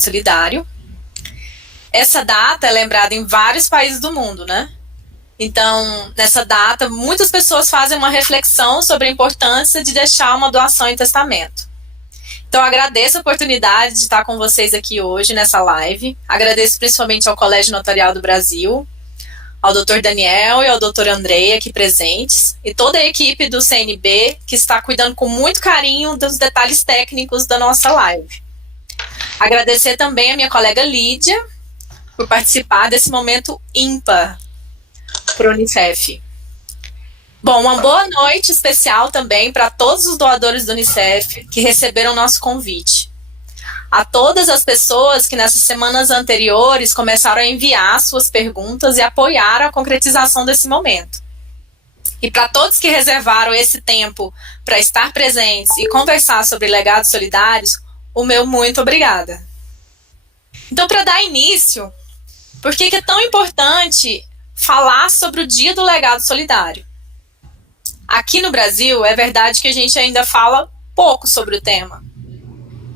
legado solidário. Essa data é lembrada em vários países do mundo, né? Então, nessa data, muitas pessoas fazem uma reflexão sobre a importância de deixar uma doação em testamento. Então, agradeço a oportunidade de estar com vocês aqui hoje nessa live. Agradeço principalmente ao Colégio Notarial do Brasil, ao Dr. Daniel e ao Dr. Andrei aqui presentes, e toda a equipe do CNB que está cuidando com muito carinho dos detalhes técnicos da nossa live. Agradecer também a minha colega Lídia por participar desse momento ímpar para o Unicef. Bom, uma boa noite especial também para todos os doadores do Unicef que receberam nosso convite. A todas as pessoas que nessas semanas anteriores começaram a enviar suas perguntas e apoiaram a concretização desse momento. E para todos que reservaram esse tempo para estar presentes e conversar sobre legados solidários, o meu muito obrigada. Então, para dar início, por que é tão importante falar sobre o Dia do Legado Solidário? Aqui no Brasil, é verdade que a gente ainda fala pouco sobre o tema.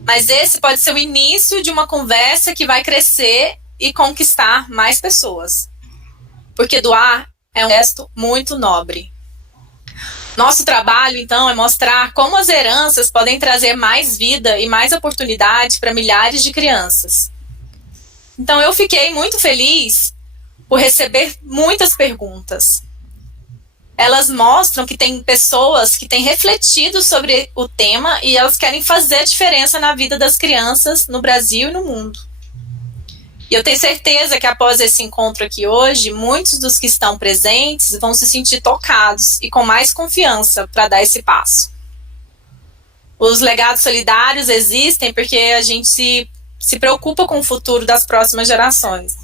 Mas esse pode ser o início de uma conversa que vai crescer e conquistar mais pessoas. Porque doar é um gesto muito nobre. Nosso trabalho, então, é mostrar como as heranças podem trazer mais vida e mais oportunidade para milhares de crianças. Então, eu fiquei muito feliz por receber muitas perguntas. Elas mostram que tem pessoas que têm refletido sobre o tema e elas querem fazer a diferença na vida das crianças no Brasil e no mundo. E eu tenho certeza que após esse encontro aqui hoje, muitos dos que estão presentes vão se sentir tocados e com mais confiança para dar esse passo. Os legados solidários existem porque a gente se preocupa com o futuro das próximas gerações.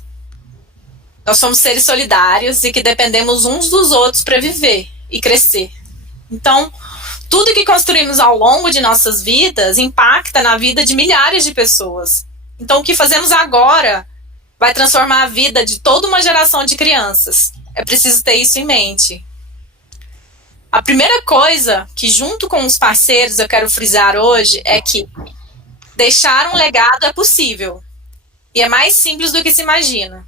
Nós somos seres solidários e que dependemos uns dos outros para viver e crescer. Então, tudo que construímos ao longo de nossas vidas impacta na vida de milhares de pessoas. Então, o que fazemos agora vai transformar a vida de toda uma geração de crianças. É preciso ter isso em mente. A primeira coisa que, junto com os parceiros, eu quero frisar hoje é que deixar um legado é possível. E é mais simples do que se imagina.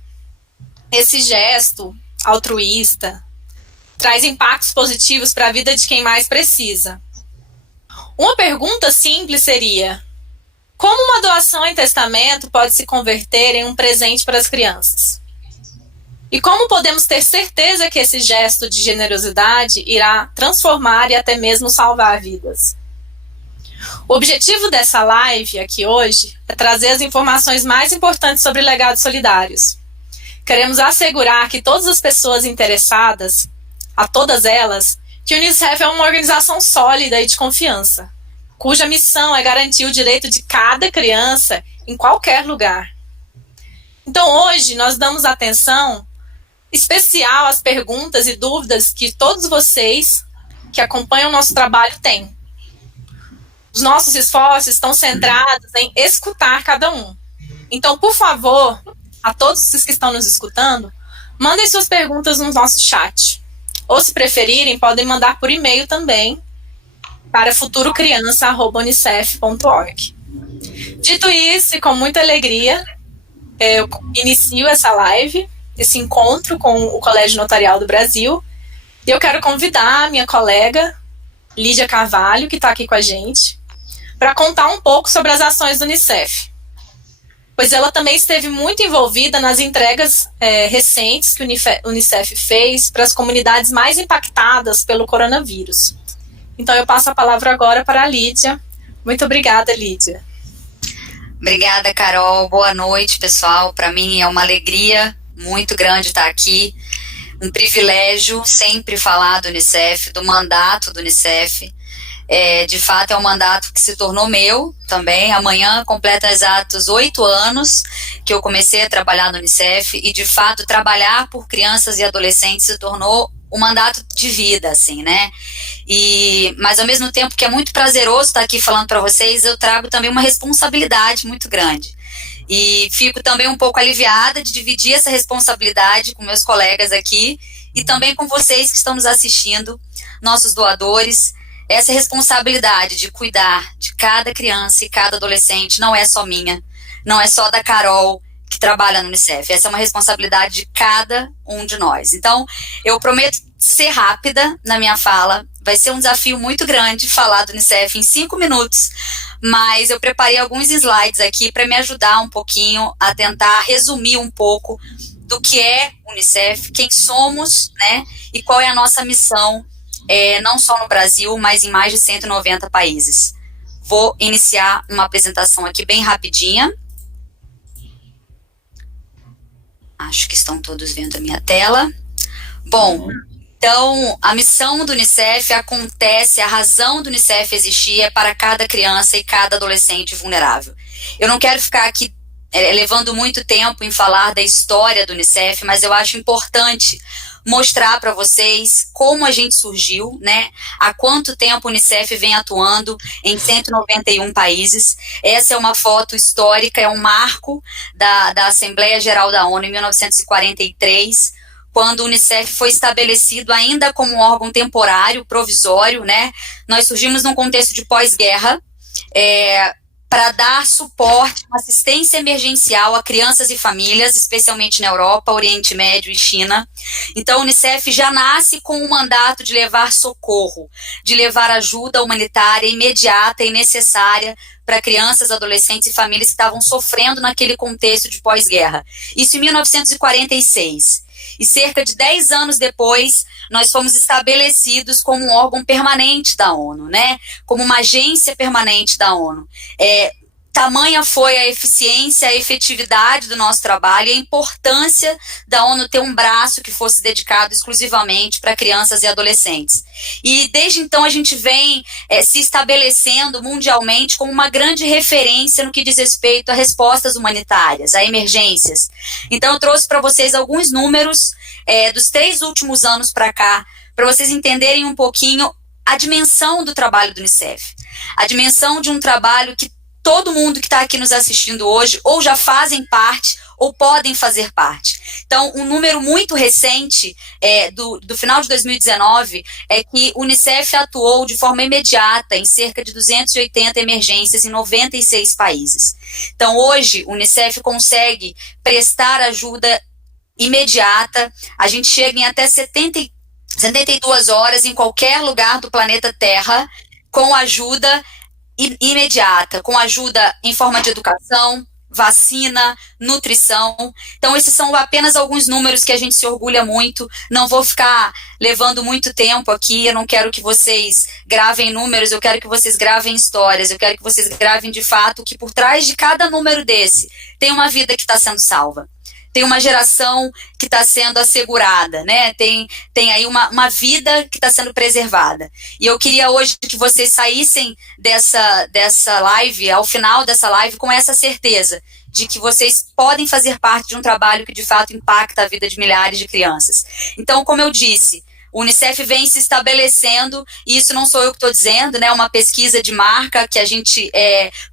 Esse gesto altruísta traz impactos positivos para a vida de quem mais precisa. Uma pergunta simples seria: como uma doação em testamento pode se converter em um presente para as crianças? E como podemos ter certeza que esse gesto de generosidade irá transformar e até mesmo salvar vidas? O objetivo dessa live aqui hoje é trazer as informações mais importantes sobre legados solidários. Queremos assegurar que todas as pessoas interessadas, a todas elas, que o Unicef é uma organização sólida e de confiança, cuja missão é garantir o direito de cada criança em qualquer lugar. Então hoje nós damos atenção especial às perguntas e dúvidas que todos vocês que acompanham o nosso trabalho têm. Os nossos esforços estão centrados em escutar cada um. Então, por favor, a todos vocês que estão nos escutando, mandem suas perguntas no nosso chat. Ou, se preferirem, podem mandar por e-mail também para futurocriança@unicef.org. Dito isso, e com muita alegria, eu inicio essa live, esse encontro com o Colégio Notarial do Brasil, e eu quero convidar a minha colega, Lídia Carvalho, que está aqui com a gente, para contar um pouco sobre as ações do Unicef. Pois ela também esteve muito envolvida nas entregas recentes que o Unicef fez para as comunidades mais impactadas pelo coronavírus. Então eu passo a palavra agora para a Lídia. Muito obrigada, Lídia. Obrigada, Carol. Boa noite, pessoal. Para mim é uma alegria muito grande estar aqui. Um privilégio sempre falar do Unicef, do mandato do Unicef. De fato, é um mandato que se tornou meu também. Amanhã completa exatos 8 anos que eu comecei a trabalhar no Unicef e, de fato, trabalhar por crianças e adolescentes se tornou um mandato de vida, assim, né? Mas, ao mesmo tempo que é muito prazeroso estar aqui falando para vocês, eu trago também uma responsabilidade muito grande. E fico também um pouco aliviada de dividir essa responsabilidade com meus colegas aqui e também com vocês que estão nos assistindo, nossos doadores. Essa responsabilidade de cuidar de cada criança e cada adolescente não é só minha. não é só da Carol que trabalha no Unicef, essa é uma responsabilidade de cada um de nós. Então, eu prometo ser rápida na minha fala, vai ser um desafio muito grande falar do Unicef em 5 minutos, mas eu preparei alguns slides aqui para me ajudar um pouquinho a tentar resumir um pouco do que é o Unicef, quem somos, né, e qual é a nossa missão, não só no Brasil, mas em mais de 190 países. Vou iniciar uma apresentação aqui bem rapidinha. Acho que estão todos vendo a minha tela. Bom, então, a missão do Unicef acontece, a razão do Unicef existir é para cada criança e cada adolescente vulnerável. Eu não quero ficar aqui levando muito tempo em falar da história do Unicef, mas eu acho importante mostrar para vocês como a gente surgiu, né? Há quanto tempo o Unicef vem atuando em 191 países. Essa é uma foto histórica, é um marco da Assembleia Geral da ONU em 1943, quando o Unicef foi estabelecido ainda como um órgão temporário, provisório, né? Nós surgimos num contexto de pós-guerra, para dar suporte, assistência emergencial a crianças e famílias, especialmente na Europa, Oriente Médio e China. Então, o Unicef já nasce com o mandato de levar socorro, de levar ajuda humanitária imediata e necessária para crianças, adolescentes e famílias que estavam sofrendo naquele contexto de pós-guerra. Isso em 1946. E cerca de 10 anos depois, nós fomos estabelecidos como um órgão permanente da ONU, né? Como uma agência permanente da ONU. Tamanha foi a eficiência, a efetividade do nosso trabalho e a importância da ONU ter um braço que fosse dedicado exclusivamente para crianças e adolescentes. E desde então a gente vem se estabelecendo mundialmente como uma grande referência no que diz respeito a respostas humanitárias, a emergências. Então eu trouxe para vocês alguns números dos 3 últimos anos para cá, para vocês entenderem um pouquinho a dimensão do trabalho do Unicef. A dimensão de um trabalho que todo mundo que está aqui nos assistindo hoje ou já fazem parte ou podem fazer parte. Então, um número muito recente do final de 2019 é que o Unicef atuou de forma imediata em cerca de 280 emergências em 96 países. Então, hoje, o Unicef consegue prestar ajuda imediata, a gente chega em até 72 horas em qualquer lugar do planeta Terra com ajuda imediata, com ajuda em forma de educação, vacina, nutrição. Então, esses são apenas alguns números que a gente se orgulha muito. Não vou ficar levando muito tempo aqui, eu não quero que vocês gravem números, eu quero que vocês gravem histórias, eu quero que vocês gravem de fato que por trás de cada número desse tem uma vida que está sendo salva. Tem uma geração que está sendo assegurada, né? Tem aí uma vida que está sendo preservada. E eu queria hoje que vocês saíssem dessa live, ao final dessa live, com essa certeza de que vocês podem fazer parte de um trabalho que de fato impacta a vida de milhares de crianças. Então, como eu disse, o Unicef vem se estabelecendo, e isso não sou eu que estou dizendo, né? Uma pesquisa de marca que a gente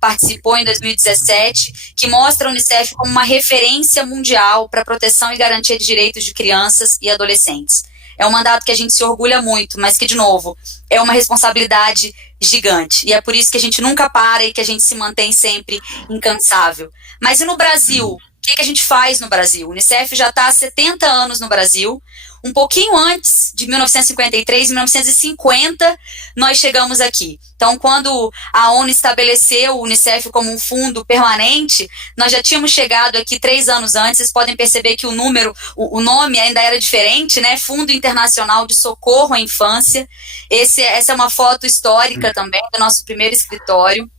participou em 2017, que mostra o Unicef como uma referência mundial para a proteção e garantia de direitos de crianças e adolescentes. É um mandato que a gente se orgulha muito, mas que, de novo, é uma responsabilidade gigante. E é por isso que a gente nunca para e que a gente se mantém sempre incansável. Mas e no Brasil? O que a gente faz no Brasil? O Unicef já está há 70 anos no Brasil. Um pouquinho antes de 1953, 1950, nós chegamos aqui. Então, quando a ONU estabeleceu o Unicef como um fundo permanente, nós já tínhamos chegado aqui 3 anos antes. Vocês podem perceber que o nome ainda era diferente, né? Fundo Internacional de Socorro à Infância. Essa é uma foto histórica também do nosso primeiro escritório.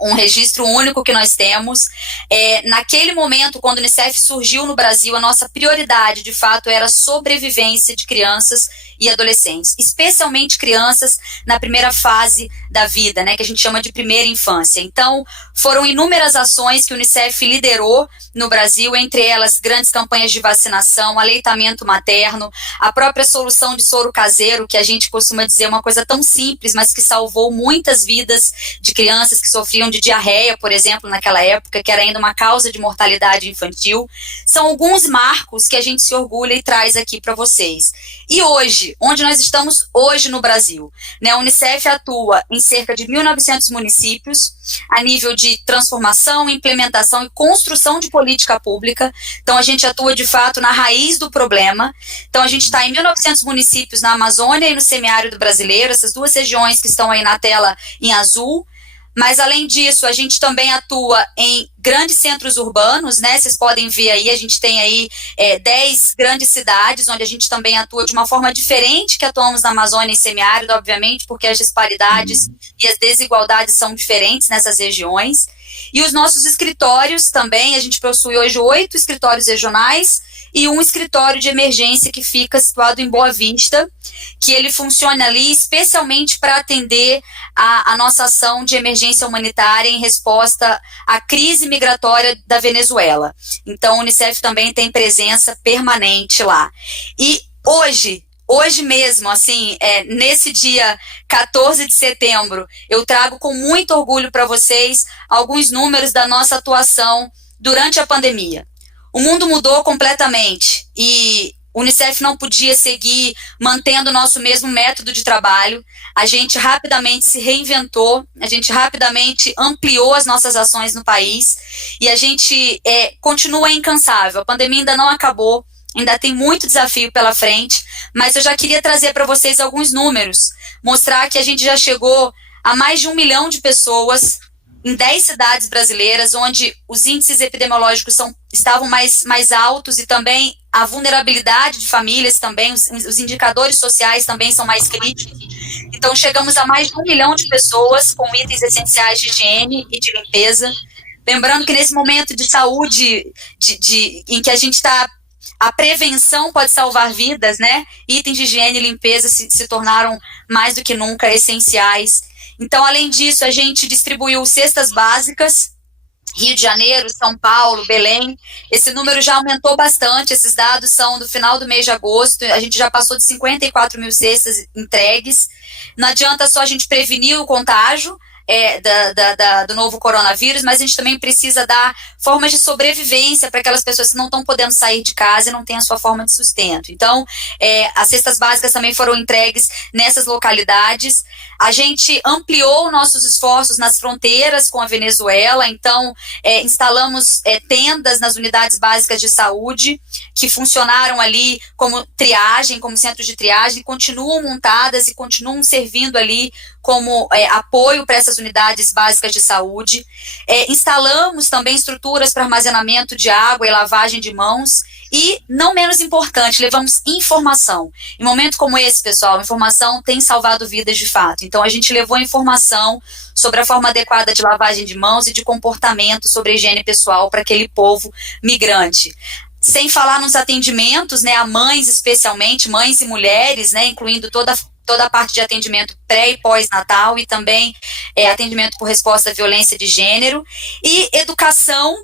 Um registro único que nós temos. Naquele momento, quando o Unicef surgiu no Brasil, a nossa prioridade, de fato, era a sobrevivência de crianças e adolescentes, especialmente crianças na primeira fase da vida, né, que a gente chama de primeira infância. Então, foram inúmeras ações que o Unicef liderou no Brasil, entre elas grandes campanhas de vacinação, aleitamento materno, a própria solução de soro caseiro, que a gente costuma dizer uma coisa tão simples, mas que salvou muitas vidas de crianças que sofriam sofriam de diarreia, por exemplo, naquela época, que era ainda uma causa de mortalidade infantil. São alguns marcos que a gente se orgulha e traz aqui para vocês. E hoje, onde nós estamos hoje no Brasil? Né, a Unicef atua em cerca de 1.900 municípios, a nível de transformação, implementação e construção de política pública. Então, a gente atua, de fato, na raiz do problema. Então, a gente está em 1.900 municípios na Amazônia e no semiárido brasileiro, essas duas regiões que estão aí na tela em azul. Mas, além disso, a gente também atua em grandes centros urbanos, né? Vocês podem ver aí, a gente tem aí 10 grandes cidades, onde a gente também atua de uma forma diferente que atuamos na Amazônia e semiárido, obviamente, porque as disparidades e as desigualdades são diferentes nessas regiões. E os nossos escritórios também, a gente possui hoje 8 escritórios regionais e um escritório de emergência que fica situado em Boa Vista, que ele funciona ali especialmente para atender a nossa ação de emergência humanitária em resposta à crise migratória da Venezuela. Então, a Unicef também tem presença permanente lá. E hoje mesmo, assim, nesse dia 14 de setembro, eu trago com muito orgulho para vocês alguns números da nossa atuação durante a pandemia. O mundo mudou completamente e o Unicef não podia seguir mantendo o nosso mesmo método de trabalho. A gente rapidamente se reinventou, a gente rapidamente ampliou as nossas ações no país e a gente continua incansável. A pandemia ainda não acabou, ainda tem muito desafio pela frente, mas eu já queria trazer para vocês alguns números, mostrar que a gente já chegou a mais de 1 milhão de pessoas em 10 cidades brasileiras, onde os índices epidemiológicos estavam mais altos e também a vulnerabilidade de famílias também, os indicadores sociais também são mais críticos. Então, chegamos a mais de 1 milhão de pessoas com itens essenciais de higiene e de limpeza. Lembrando que nesse momento de saúde, em que a gente está... A prevenção pode salvar vidas, né? Itens de higiene e limpeza se tornaram mais do que nunca essenciais. Então, além disso, a gente distribuiu cestas básicas, Rio de Janeiro, São Paulo, Belém. Esse número já aumentou bastante, esses dados são do final do mês de agosto, a gente já passou de 54 mil cestas entregues. Não adianta só a gente prevenir o contágio do novo coronavírus, mas a gente também precisa dar formas de sobrevivência para aquelas pessoas que não estão podendo sair de casa e não têm a sua forma de sustento. Então, as cestas básicas também foram entregues nessas localidades. A gente ampliou nossos esforços nas fronteiras com a Venezuela, então instalamos tendas nas unidades básicas de saúde, que funcionaram ali como triagem, como centros de triagem, continuam montadas e continuam servindo ali como apoio para essas unidades básicas de saúde. Instalamos também estruturas para armazenamento de água e lavagem de mãos. E, não menos importante, levamos informação. Em momento como esse, pessoal, informação tem salvado vidas de fato. Então, a gente levou informação sobre a forma adequada de lavagem de mãos e de comportamento sobre a higiene pessoal para aquele povo migrante. Sem falar nos atendimentos, né, a mães especialmente, mães e mulheres, né, incluindo toda a parte de atendimento pré e pós-natal e também atendimento por resposta à violência de gênero. E educação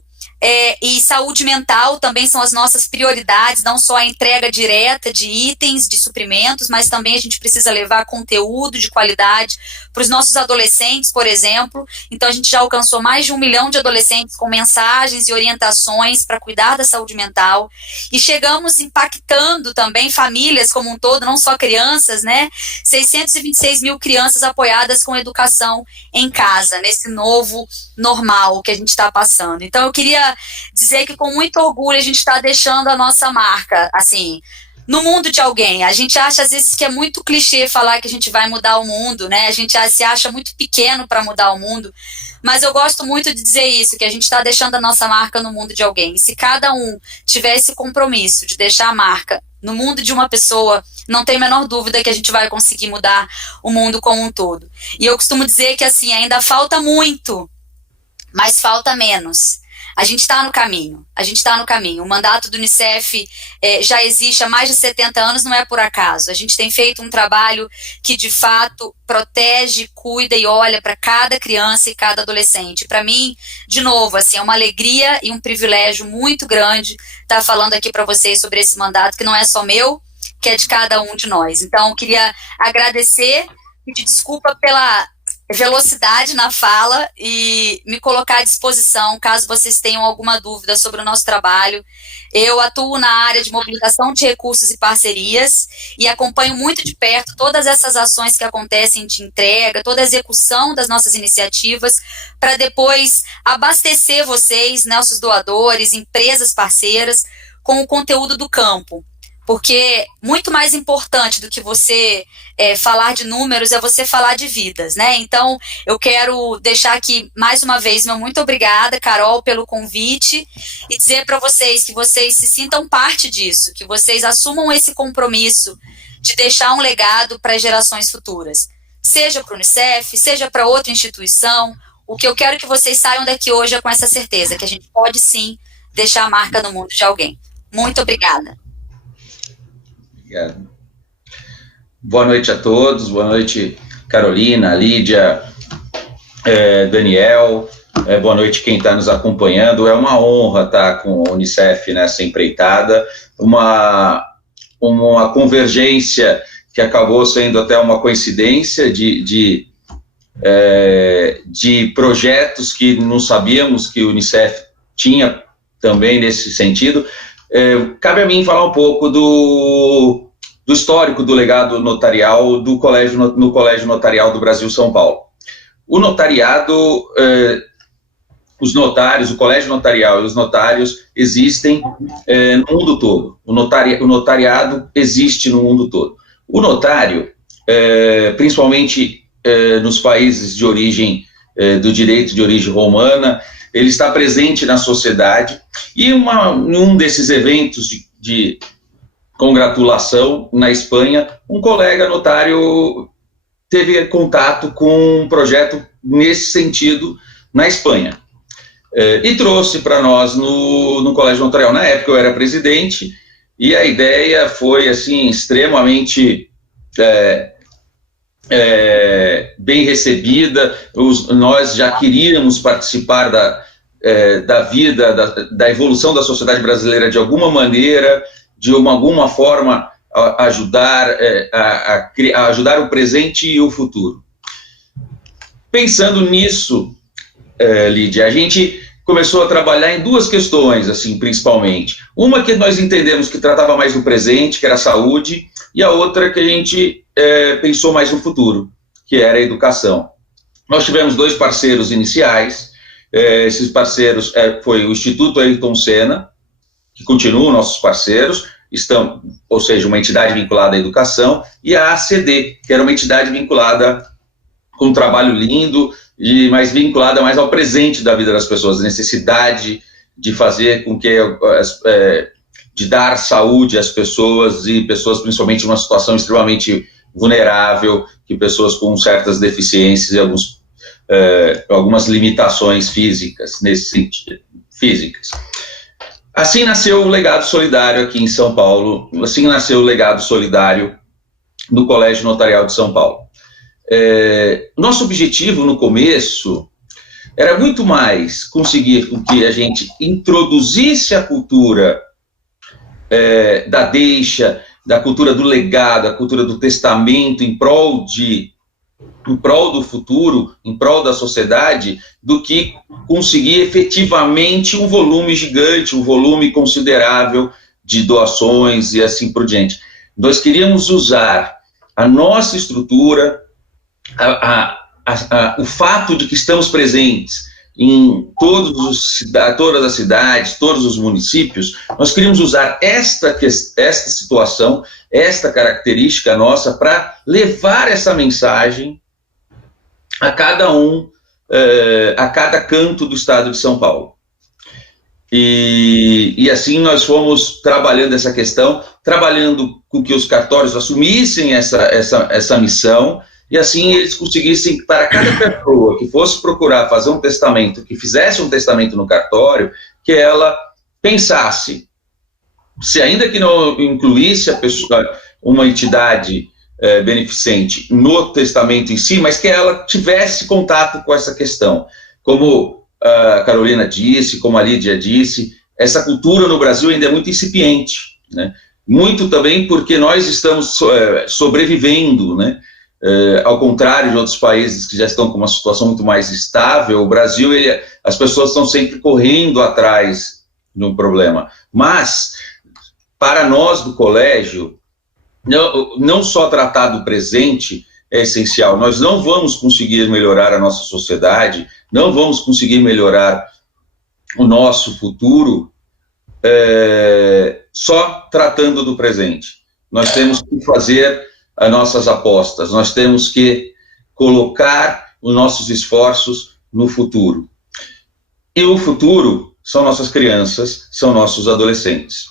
e saúde mental também são as nossas prioridades, não só a entrega direta de itens, de suprimentos, mas também a gente precisa levar conteúdo de qualidade para os nossos adolescentes, por exemplo. Então, a gente já alcançou mais de 1 milhão de adolescentes com mensagens e orientações para cuidar da saúde mental. E chegamos impactando também famílias como um todo, não só crianças, né? 626 mil crianças apoiadas com educação em casa, nesse novo normal que a gente está passando. Então, eu queria dizer que com muito orgulho a gente está deixando a nossa marca, assim, no mundo de alguém. A gente acha às vezes que é muito clichê falar que a gente vai mudar o mundo, né? A gente se acha muito pequeno para mudar o mundo, mas eu gosto muito de dizer isso, que a gente está deixando a nossa marca no mundo de alguém. E se cada um tiver esse compromisso de deixar a marca no mundo de uma pessoa, não tem a menor dúvida que a gente vai conseguir mudar o mundo como um todo. E eu costumo dizer que assim, ainda falta muito, mas falta menos. A gente está no caminho, O mandato do Unicef já existe há mais de 70 anos, não é por acaso. A gente tem feito um trabalho que, de fato, protege, cuida e olha para cada criança e cada adolescente. Para mim, de novo, assim, é uma alegria e um privilégio muito grande estar falando aqui para vocês sobre esse mandato, que não é só meu, que é de cada um de nós. Então, eu queria agradecer, pedir desculpa velocidade na fala e me colocar à disposição caso vocês tenham alguma dúvida sobre o nosso trabalho. Eu atuo na área de mobilização de recursos e parcerias e acompanho muito de perto todas essas ações que acontecem de entrega, toda a execução das nossas iniciativas, para depois abastecer vocês, nossos doadores, empresas parceiras, com o conteúdo do campo. Porque muito mais importante do que você falar de números é você falar de vidas, né? Então, eu quero deixar aqui, mais uma vez, meu muito obrigada, Carol, pelo convite, e dizer para vocês que vocês se sintam parte disso, que vocês assumam esse compromisso de deixar um legado para as gerações futuras. Seja para o Unicef, seja para outra instituição, o que eu quero que vocês saiam daqui hoje é com essa certeza, que a gente pode sim deixar a marca no mundo de alguém. Muito obrigada. Obrigado. Boa noite a todos, boa noite Carolina, Lídia, Daniel, boa noite quem está nos acompanhando. É uma honra estar com a Unicef nessa empreitada, uma convergência que acabou sendo até uma coincidência de projetos que não sabíamos que o Unicef tinha também nesse sentido. Cabe a mim falar um pouco do histórico do legado notarial no Colégio Notarial do Brasil São Paulo. O notariado, os notários, o Colégio Notarial e os notários existem no mundo todo. O notariado existe no mundo todo. O notário, principalmente nos países de origem, do direito de origem romana, ele está presente na sociedade, e um desses eventos de congratulação na Espanha, um colega notário teve contato com um projeto nesse sentido na Espanha, e trouxe para nós no Colégio Notarial. Na época eu era presidente, e a ideia foi assim extremamente bem recebida. Nós já queríamos participar da vida, da evolução da sociedade brasileira de alguma maneira, de alguma forma ajudar a ajudar o presente e o futuro. Pensando nisso, Lídia, a gente começou a trabalhar em duas questões, assim, principalmente. Uma que nós entendemos que tratava mais do presente, que era a saúde, e a outra que a gente pensou mais no futuro, que era a educação. Nós tivemos dois parceiros iniciais. Esses parceiros foi o Instituto Ayrton Senna, que continuam nossos parceiros, ou seja, uma entidade vinculada à educação, e a ACD, que era uma entidade vinculada com um trabalho lindo, mas vinculada mais ao presente da vida das pessoas, a necessidade de fazer com que de dar saúde às pessoas, e pessoas principalmente numa situação extremamente vulnerável, que pessoas com certas deficiências e algumas limitações físicas, nesse sentido, físicas. Assim nasceu o Legado Solidário aqui em São Paulo, assim nasceu o Legado Solidário no Colégio Notarial de São Paulo. Nosso objetivo no começo era muito mais conseguir que a gente introduzisse a cultura da deixa, da cultura do legado, a cultura do testamento em prol do futuro, em prol da sociedade, do que conseguir efetivamente um volume gigante, um volume considerável de doações e assim por diante. Nós queríamos usar a nossa estrutura, o fato de que estamos presentes em todas as cidades, todos os municípios. Nós queríamos usar esta situação, esta característica nossa, para levar essa mensagem a cada a cada canto do estado de São Paulo. E assim nós fomos trabalhando essa questão, trabalhando com que os cartórios assumissem essa missão, e assim eles conseguissem, para cada pessoa que fosse procurar fazer um testamento, que fizesse um testamento no cartório, que ela pensasse, se ainda que não incluísse a pessoa, uma entidade beneficente no testamento em si, mas que ela tivesse contato com essa questão. Como a Carolina disse, como a Lídia disse, essa cultura no Brasil ainda é muito incipiente, né? Muito também porque nós estamos sobrevivendo, né? Ao contrário de outros países que já estão com uma situação muito mais estável, o Brasil, as pessoas estão sempre correndo atrás de um problema. Mas, para nós do colégio, não só tratar do presente é essencial. Nós não vamos conseguir melhorar a nossa sociedade, não vamos conseguir melhorar o nosso futuro só tratando do presente. Nós temos que fazer as nossas apostas, nós temos que colocar os nossos esforços no futuro. E o futuro são nossas crianças, são nossos adolescentes.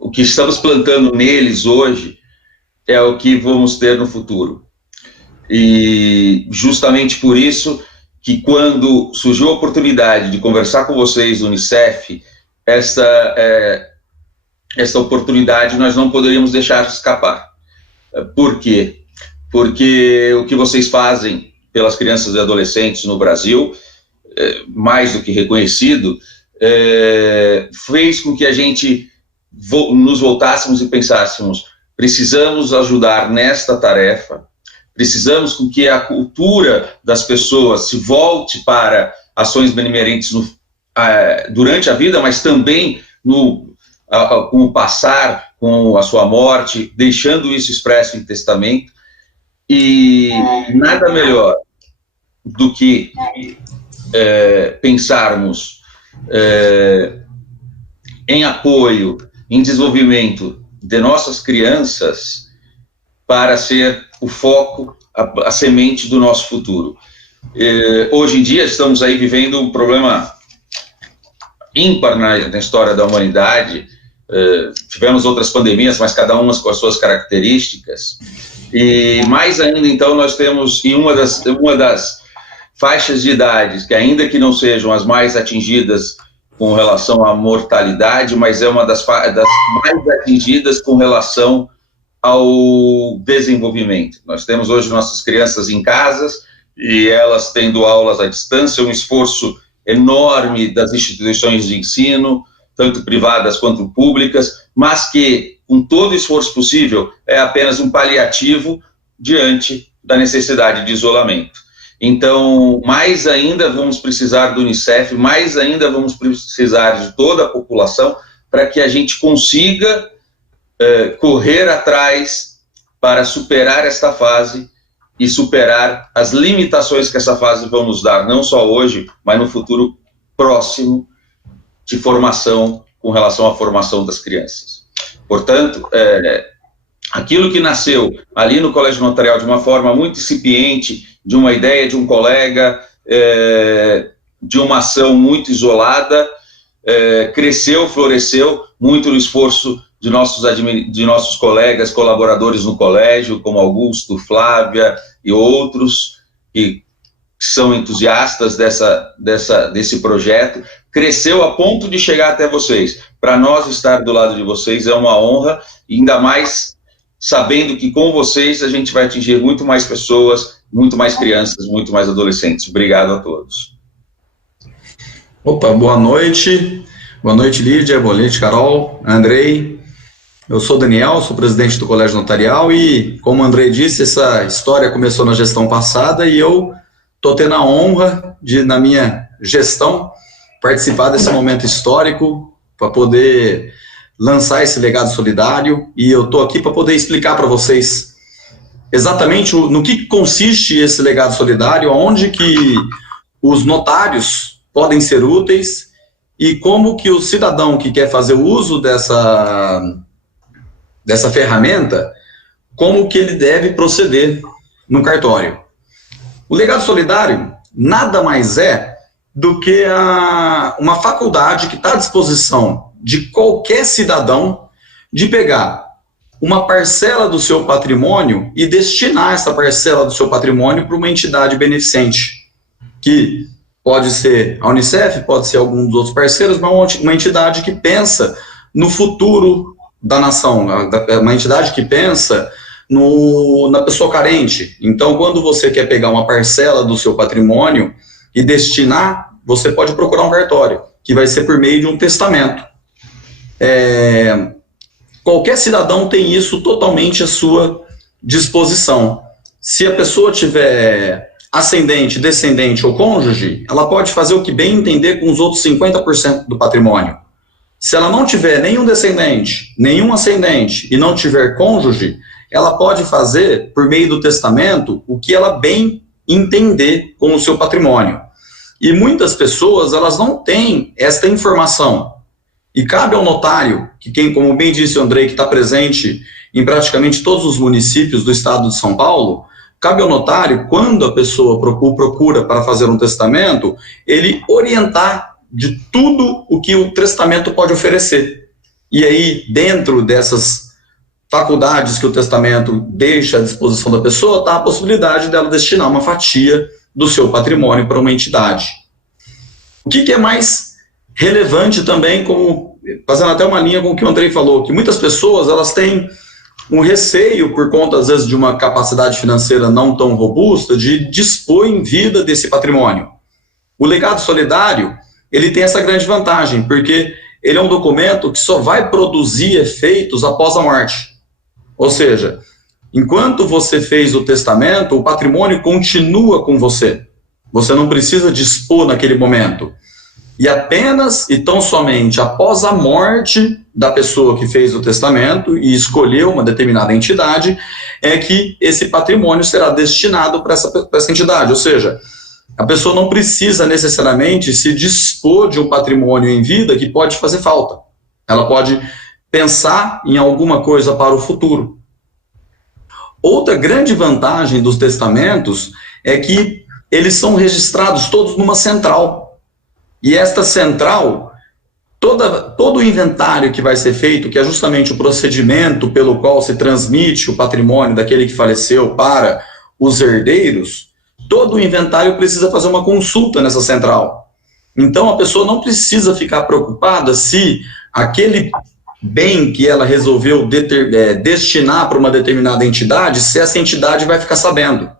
O que estamos plantando neles hoje é o que vamos ter no futuro. E justamente por isso que quando surgiu a oportunidade de conversar com vocês do Unicef, esta oportunidade nós não poderíamos deixar escapar. Por quê? Porque o que vocês fazem pelas crianças e adolescentes no Brasil, mais do que reconhecido, fez com que a gente nos voltássemos e pensássemos: precisamos ajudar nesta tarefa, precisamos com que a cultura das pessoas se volte para ações benemerentes durante a vida, mas também com o passar, com a sua morte, deixando isso expresso em testamento. E nada melhor do que pensarmos em apoio, em desenvolvimento de nossas crianças para ser o foco, a semente do nosso futuro. Hoje em dia estamos aí vivendo um problema ímpar na história da humanidade. Tivemos outras pandemias, mas cada uma com as suas características. E mais ainda, então, nós temos em uma das faixas de idades, que ainda que não sejam as mais atingidas com relação à mortalidade, mas é uma das mais atingidas com relação ao desenvolvimento. Nós temos hoje nossas crianças em casas e elas tendo aulas à distância, um esforço enorme das instituições de ensino, tanto privadas quanto públicas, mas que, com todo o esforço possível, é apenas um paliativo diante da necessidade de isolamento. Então, mais ainda vamos precisar do Unicef, mais ainda vamos precisar de toda a população para que a gente consiga correr atrás para superar esta fase e superar as limitações que essa fase vai nos dar, não só hoje, mas no futuro próximo de formação, com relação à formação das crianças. Portanto, aquilo que nasceu ali no Colégio Notarial de uma forma muito incipiente, de uma ideia de um colega, de uma ação muito isolada, cresceu, floresceu, muito no esforço de nossos colegas, colaboradores no colégio, como Augusto, Flávia e outros, que são entusiastas desse projeto, cresceu a ponto de chegar até vocês. Para nós, estar do lado de vocês é uma honra, e ainda mais sabendo que com vocês a gente vai atingir muito mais pessoas, muito mais crianças, muito mais adolescentes. Obrigado a todos. Opa, boa noite. Boa noite, Lídia. Boa noite, Carol, Andrei. Eu sou Daniel, sou presidente do Colégio Notarial e, como o Andrei disse, essa história começou na gestão passada e eu estou tendo a honra de, na minha gestão, participar desse momento histórico para poder lançar esse legado solidário, e eu estou aqui para poder explicar para vocês exatamente no que consiste esse legado solidário, onde que os notários podem ser úteis e como que o cidadão que quer fazer uso dessa ferramenta, como que ele deve proceder no cartório. O legado solidário nada mais é do que uma faculdade que está à disposição de qualquer cidadão de pegar uma parcela do seu patrimônio e destinar essa parcela do seu patrimônio para uma entidade beneficente, que pode ser a Unicef, pode ser algum dos outros parceiros, mas uma entidade que pensa no futuro da nação, uma entidade que pensa na pessoa carente. Então, quando você quer pegar uma parcela do seu patrimônio e destinar, você pode procurar um cartório, que vai ser por meio de um testamento. Qualquer cidadão tem isso totalmente à sua disposição. se a pessoa tiver ascendente, descendente ou cônjuge, ela pode fazer o que bem entender com os outros 50% do patrimônio. Se ela não tiver nenhum descendente, nenhum ascendente e não tiver cônjuge, ela pode fazer, por meio do testamento, o que ela bem entender com o seu patrimônio. E muitas pessoas, elas não têm esta informação. E cabe ao notário, que quem, como bem disse o Andrei, que está presente em praticamente todos os municípios do estado de São Paulo, cabe ao notário, quando a pessoa procura para fazer um testamento, ele orientar de tudo o que o testamento pode oferecer. E aí, dentro dessas faculdades que o testamento deixa à disposição da pessoa, está a possibilidade dela destinar uma fatia do seu patrimônio para uma entidade. O que é mais relevante também, como, fazendo até uma linha com o que o Andrei falou, que muitas pessoas elas têm um receio, por conta, às vezes, de uma capacidade financeira não tão robusta, de dispor em vida desse patrimônio. O legado solidário, ele tem essa grande vantagem, porque ele é um documento que só vai produzir efeitos após a morte. Ou seja, enquanto você fez o testamento, o patrimônio continua com você. Você não precisa dispor naquele momento. E apenas e tão somente após a morte da pessoa que fez o testamento e escolheu uma determinada entidade, é que esse patrimônio será destinado para essa entidade. Ou seja, a pessoa não precisa necessariamente se dispor de um patrimônio em vida que pode fazer falta. Ela pode pensar em alguma coisa para o futuro. Outra grande vantagem dos testamentos é que eles são registrados todos numa central. E esta central, todo o inventário que vai ser feito, que é justamente o procedimento pelo qual se transmite o patrimônio daquele que faleceu para os herdeiros, todo o inventário precisa fazer uma consulta nessa central. Então, a pessoa não precisa ficar preocupada se aquele bem que ela resolveu destinar para uma determinada entidade, se essa entidade vai ficar sabendo.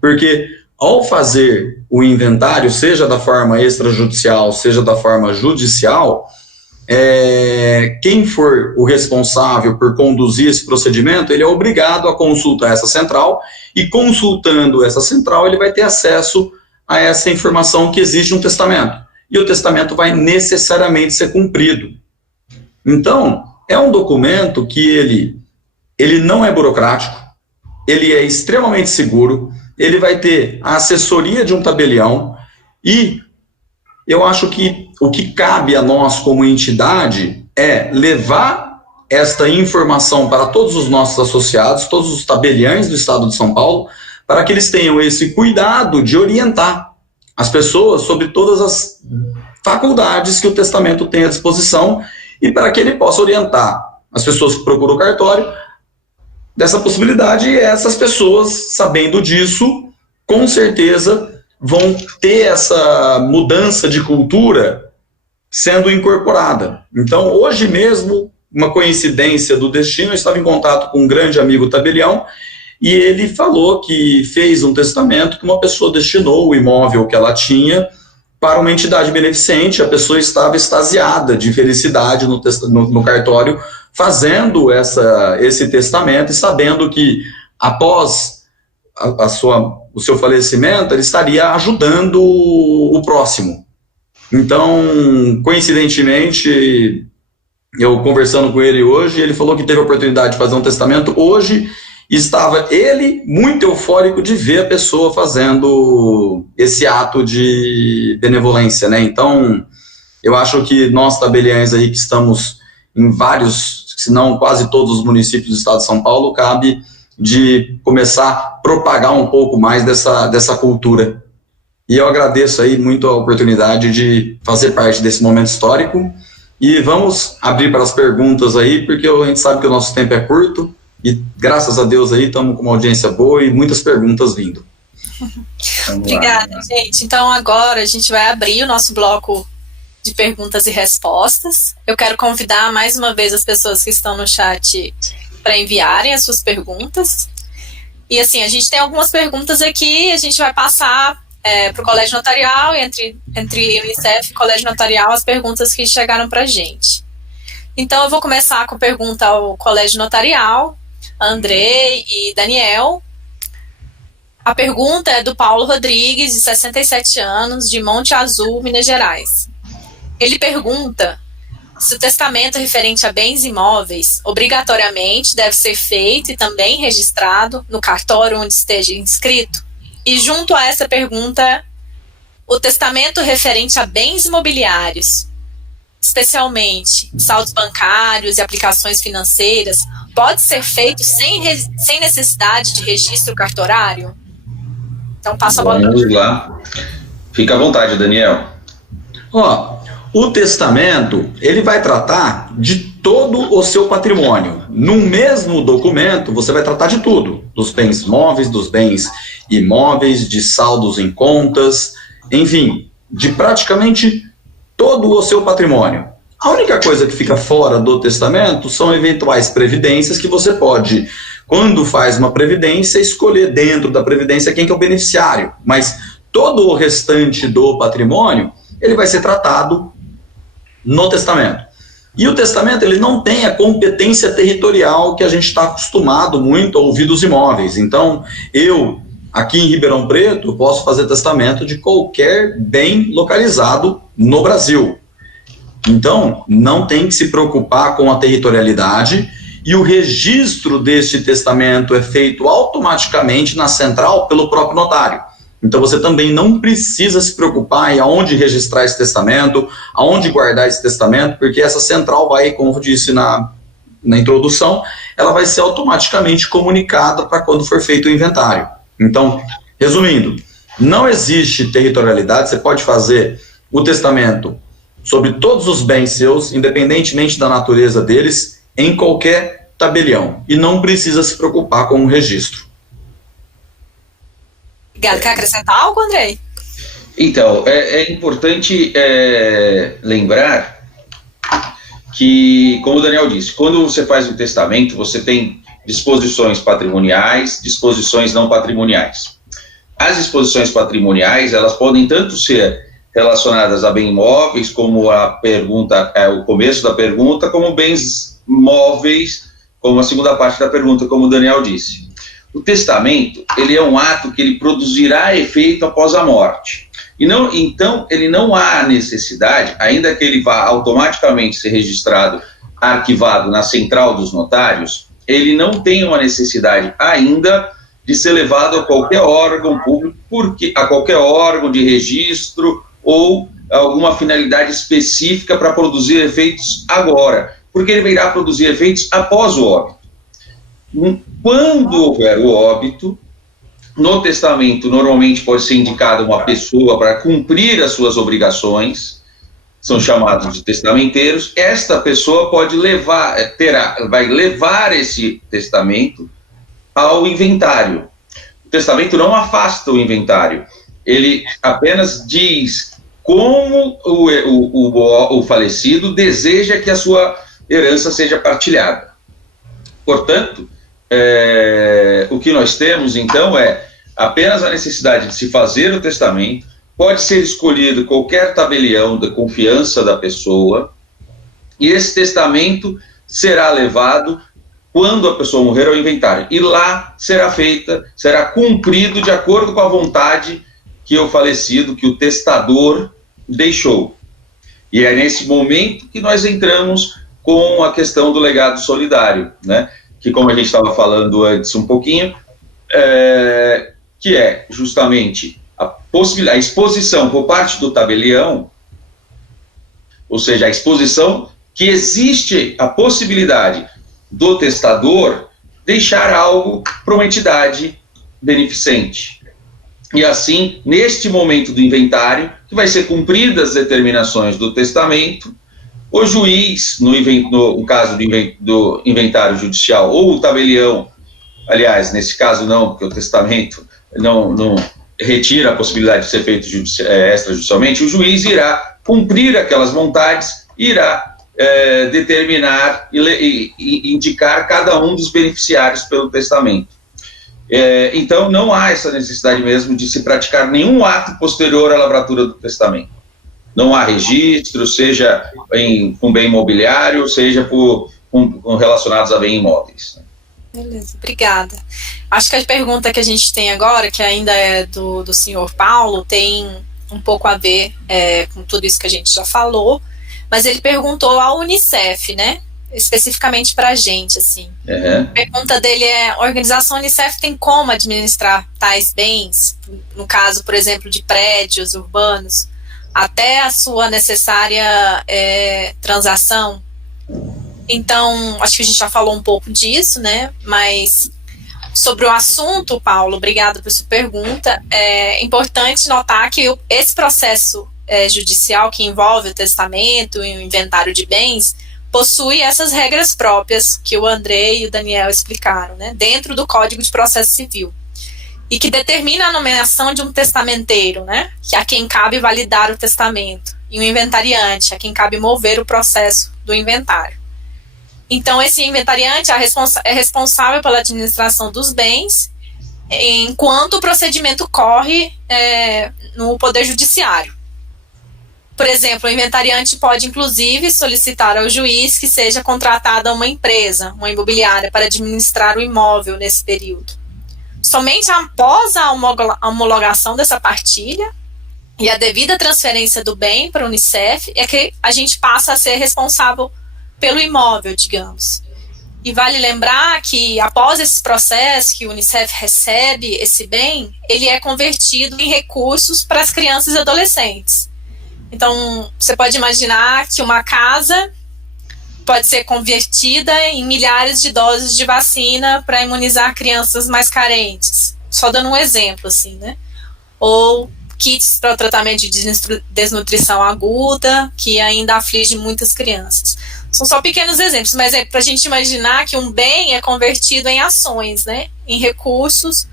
Porque ao fazer o inventário, seja da forma extrajudicial, seja da forma judicial, quem for o responsável por conduzir esse procedimento, ele é obrigado a consultar essa central, e consultando essa central, ele vai ter acesso a essa informação que exige um testamento. E o testamento vai necessariamente ser cumprido. Então, é um documento que ele não é burocrático, ele é extremamente seguro, ele vai ter a assessoria de um tabelião, e eu acho que o que cabe a nós como entidade é levar esta informação para todos os nossos associados, todos os tabeliães do estado de São Paulo, para que eles tenham esse cuidado de orientar as pessoas sobre todas as faculdades que o testamento tem à disposição, e para que ele possa orientar as pessoas que procuram o cartório dessa possibilidade, e essas pessoas, sabendo disso, com certeza vão ter essa mudança de cultura sendo incorporada. Então, hoje mesmo, uma coincidência do destino, eu estava em contato com um grande amigo tabelião, e ele falou que fez um testamento que uma pessoa destinou o imóvel que ela tinha para uma entidade beneficente. A pessoa estava extasiada de felicidade no cartório, fazendo esse testamento e sabendo que após o seu falecimento, ele estaria ajudando o próximo. Então, coincidentemente, eu conversando com ele hoje, ele falou que teve a oportunidade de fazer um testamento hoje, e estava ele muito eufórico de ver a pessoa fazendo esse ato de benevolência, né? Então, eu acho que nós tabeliães aí que estamos em vários, se não quase todos os municípios do estado de São Paulo, cabe de começar a propagar um pouco mais dessa cultura. E eu agradeço aí muito a oportunidade de fazer parte desse momento histórico, e vamos abrir para as perguntas aí, porque a gente sabe que o nosso tempo é curto, e graças a Deus aí estamos com uma audiência boa e muitas perguntas vindo. Obrigada, gente. Então agora a gente vai abrir o nosso bloco de perguntas e respostas. Eu quero convidar mais uma vez as pessoas que estão no chat para enviarem as suas perguntas. E assim, a gente tem algumas perguntas aqui, a gente vai passar para o Colégio Notarial, e entre Unicef e Colégio Notarial, as perguntas que chegaram para a gente. Então eu vou começar com pergunta ao Colégio Notarial, Andrei e Daniel. A pergunta é do Paulo Rodrigues, de 67 anos, de Monte Azul, Minas Gerais. Ele pergunta se o testamento referente a bens imóveis obrigatoriamente deve ser feito e também registrado no cartório onde esteja inscrito. E junto a essa pergunta, o testamento referente a bens imobiliários, especialmente saldos bancários e aplicações financeiras, pode ser feito sem necessidade de registro cartorário? Então passa a bola. Vamos lá. Fica à vontade, Daniel. O testamento, ele vai tratar de todo o seu patrimônio. No mesmo documento, você vai tratar de tudo. Dos bens móveis, dos bens imóveis, de saldos em contas, enfim, de praticamente todo o seu patrimônio. A única coisa que fica fora do testamento são eventuais previdências que você pode, quando faz uma previdência, escolher dentro da previdência quem que é o beneficiário. Mas todo o restante do patrimônio, ele vai ser tratado no testamento. E o testamento, ele não tem a competência territorial que a gente está acostumado muito a ouvir dos imóveis. Então, eu, aqui em Ribeirão Preto, posso fazer testamento de qualquer bem localizado no Brasil. Então, não tem que se preocupar com a territorialidade, e o registro deste testamento é feito automaticamente na central pelo próprio notário. Então, você também não precisa se preocupar em aonde registrar esse testamento, aonde guardar esse testamento, porque essa central vai, como eu disse na introdução, ela vai ser automaticamente comunicada para quando for feito o inventário. Então, resumindo, não existe territorialidade, você pode fazer o testamento sobre todos os bens seus, independentemente da natureza deles, em qualquer tabelião, e não precisa se preocupar com o registro. Obrigada. Quer acrescentar algo, Andrei? Então, é importante lembrar que, como o Daniel disse, quando você faz um testamento, você tem disposições patrimoniais, disposições não patrimoniais. As disposições patrimoniais, elas podem tanto ser relacionadas a bens imóveis, como a pergunta, o começo da pergunta, como bens móveis, como a segunda parte da pergunta, como o Daniel disse. O testamento, ele é um ato que ele produzirá efeito após a morte. Então, ele não há necessidade, ainda que ele vá automaticamente ser registrado, arquivado na central dos notários, ele não tem uma necessidade ainda de ser levado a qualquer órgão público, a qualquer órgão de registro ou alguma finalidade específica para produzir efeitos agora, porque ele irá produzir efeitos após o óbito. Quando houver o óbito, no testamento normalmente pode ser indicada uma pessoa para cumprir as suas obrigações, são chamados de testamenteiros. Esta pessoa pode vai levar esse testamento ao inventário. O testamento não afasta o inventário, ele apenas diz como o falecido deseja que a sua herança seja partilhada. Portanto, o que nós temos, então, é apenas a necessidade de se fazer o testamento. Pode ser escolhido qualquer tabelião da confiança da pessoa, e esse testamento será levado quando a pessoa morrer ao inventário. E lá será cumprido de acordo com a vontade que o falecido, que o testador deixou. E é nesse momento que nós entramos com a questão do legado solidário, né? Que, como a gente estava falando antes um pouquinho, que é justamente a exposição por parte do tabelião, ou seja, a exposição que existe a possibilidade do testador deixar algo para uma entidade beneficente. E assim, neste momento do inventário, que vai ser cumpridas as determinações do testamento, o juiz, no caso do inventário judicial, ou o tabelião, aliás, nesse caso não, porque o testamento não retira a possibilidade de ser feito extrajudicialmente, o juiz irá cumprir aquelas vontades, irá determinar e indicar cada um dos beneficiários pelo testamento. Então, não há essa necessidade mesmo de se praticar nenhum ato posterior à lavratura do testamento. Não há registro, seja com bem imobiliário, seja relacionados a bem imóveis. Beleza, obrigada. Acho que a pergunta que a gente tem agora, que ainda é do senhor Paulo, tem um pouco a ver com tudo isso que a gente já falou, mas ele perguntou ao Unicef, né? Especificamente para a gente, assim. A pergunta dele é: a organização Unicef tem como administrar tais bens, no caso, por exemplo, de prédios urbanos, até a sua necessária transação? Então, acho que a gente já falou um pouco disso, né? Mas sobre o assunto, Paulo, obrigado por sua pergunta. É importante notar que esse processo judicial que envolve o testamento e o inventário de bens possui essas regras próprias que o André e o Daniel explicaram, né, dentro do Código de Processo Civil, e que determina a nomeação de um testamenteiro, né, que a quem cabe validar o testamento, e um inventariante, a quem cabe mover o processo do inventário. Então, esse inventariante é responsável pela administração dos bens, enquanto o procedimento corre no Poder Judiciário. Por exemplo, o inventariante pode, inclusive, solicitar ao juiz que seja contratada uma empresa, uma imobiliária, para administrar o imóvel nesse período. Somente após a homologação dessa partilha e a devida transferência do bem para o Unicef é que a gente passa a ser responsável pelo imóvel, digamos. E vale lembrar que, após esse processo que o Unicef recebe esse bem, ele é convertido em recursos para as crianças e adolescentes. Então, você pode imaginar que uma casa pode ser convertida em milhares de doses de vacina para imunizar crianças mais carentes. Só dando um exemplo, assim, né? Ou kits para o tratamento de desnutrição aguda, que ainda aflige muitas crianças. São só pequenos exemplos, mas é para a gente imaginar que um bem é convertido em ações, né? Em recursos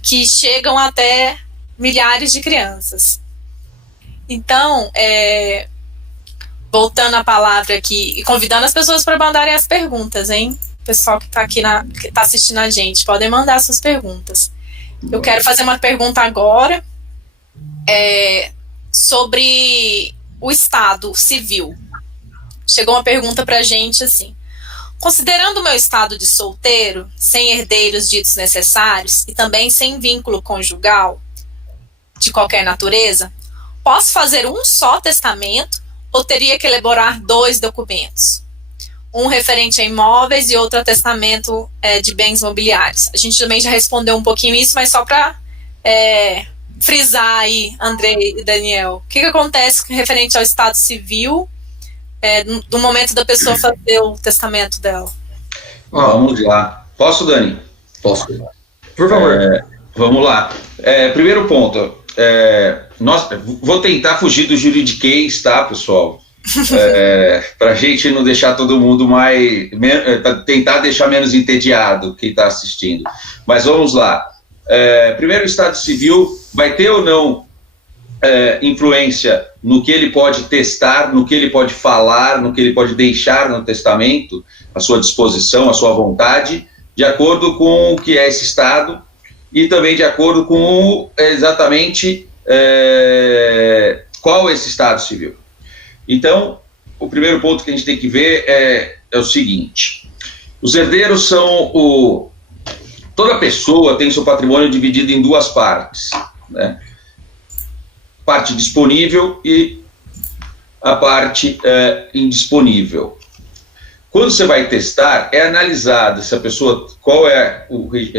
que chegam até milhares de crianças. Então, voltando a palavra aqui e convidando as pessoas para mandarem as perguntas, hein? O pessoal que está aqui, que está assistindo a gente, podem mandar suas perguntas. Eu quero fazer uma pergunta agora sobre o estado civil. Chegou uma pergunta para a gente assim: considerando o meu estado de solteiro, sem herdeiros ditos necessários e também sem vínculo conjugal de qualquer natureza, posso fazer um só testamento ou teria que elaborar 2 documentos? Um referente a imóveis e outro a testamento de bens imobiliários. A gente também já respondeu um pouquinho isso, mas só para frisar aí, André e Daniel. O que acontece referente ao estado civil no momento da pessoa fazer o testamento dela? Vamos lá. Posso, Dani? Posso. Por favor. Vamos lá. Primeiro ponto. Vou tentar fugir do juridiquês, tá, pessoal? Para a gente não deixar todo mundo tentar deixar menos entediado quem está assistindo. Mas vamos lá. Primeiro, o Estado Civil vai ter ou não influência no que ele pode testar, no que ele pode falar, no que ele pode deixar no testamento, à sua disposição, à sua vontade, de acordo com o que é esse Estado e também de acordo com exatamente qual é esse Estado Civil. Então, o primeiro ponto que a gente tem que ver é o seguinte: os herdeiros são toda pessoa tem seu patrimônio dividido em 2 partes, né? Parte disponível e a parte indisponível. Quando você vai testar, é analisado se a pessoa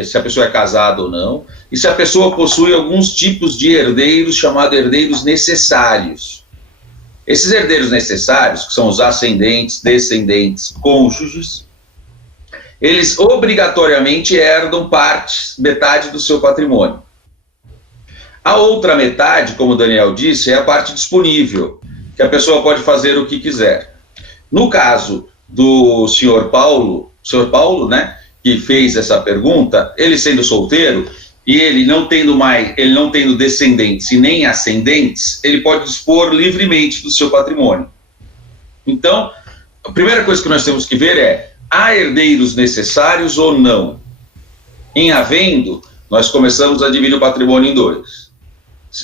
se a pessoa é casada ou não, e se a pessoa possui alguns tipos de herdeiros chamados herdeiros necessários. Esses herdeiros necessários, que são os ascendentes, descendentes, cônjuges, eles obrigatoriamente herdam metade do seu patrimônio. A outra metade, como o Daniel disse, é a parte disponível, que a pessoa pode fazer o que quiser. No caso do senhor Paulo, né, que fez essa pergunta, ele sendo solteiro e ele não tendo descendentes e nem ascendentes, ele pode dispor livremente do seu patrimônio. Então, a primeira coisa que nós temos que ver é: há herdeiros necessários ou não? Em havendo, nós começamos a dividir o patrimônio em 2.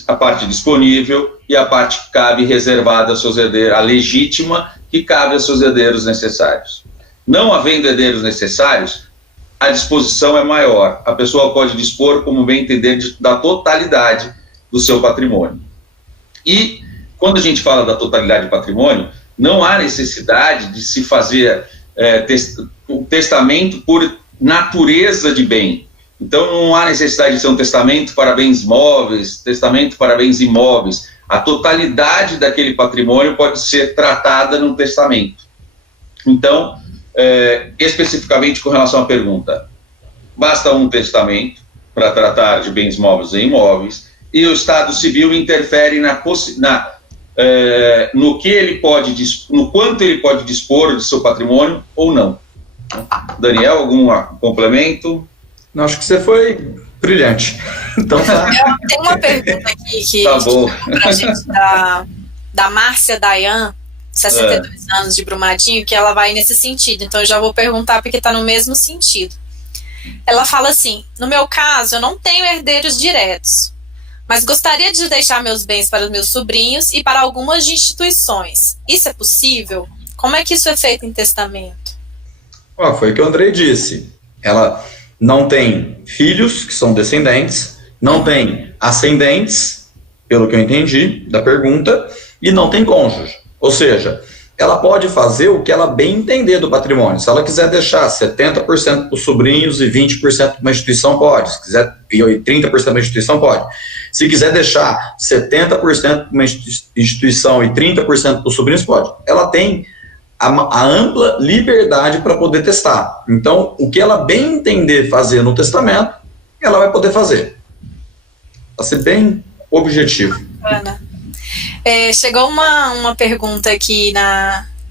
A parte disponível e a parte que cabe reservada aos seus herdeiros, a legítima que cabe aos seus herdeiros necessários. Não havendo herdeiros necessários, a disposição é maior. A pessoa pode dispor, como bem entender, da totalidade do seu patrimônio. E, quando a gente fala da totalidade do patrimônio, não há necessidade de se fazer um testamento por natureza de bem. Então, não há necessidade de ser um testamento para bens móveis, testamento para bens imóveis. A totalidade daquele patrimônio pode ser tratada num testamento. Então, especificamente com relação à pergunta, basta um testamento para tratar de bens móveis e imóveis, e o Estado Civil interfere no quanto ele pode dispor de seu patrimônio ou não. Daniel, algum complemento? Não, acho que você foi brilhante. Então tá. Tem uma pergunta aqui que tá bom. Pra gente da Márcia Dayan, 62 anos, de Brumadinho, que ela vai nesse sentido. Então eu já vou perguntar porque está no mesmo sentido. Ela fala assim: no meu caso, eu não tenho herdeiros diretos, mas gostaria de deixar meus bens para os meus sobrinhos e para algumas instituições. Isso é possível? Como é que isso é feito em testamento? Foi o que o Andrei disse. Ela não tem filhos, que são descendentes, não tem ascendentes, pelo que eu entendi da pergunta, e não tem cônjuge. Ou seja, ela pode fazer o que ela bem entender do patrimônio. Se ela quiser deixar 70% para os sobrinhos e 20% para uma instituição, pode. Se quiser, e 30% para uma instituição, pode. Se quiser deixar 70% para uma instituição e 30% para os sobrinhos, pode. Ela tem a ampla liberdade para poder testar. Então, o que ela bem entender fazer no testamento, ela vai poder fazer. Para ser bem objetivo. Ana, chegou uma pergunta aqui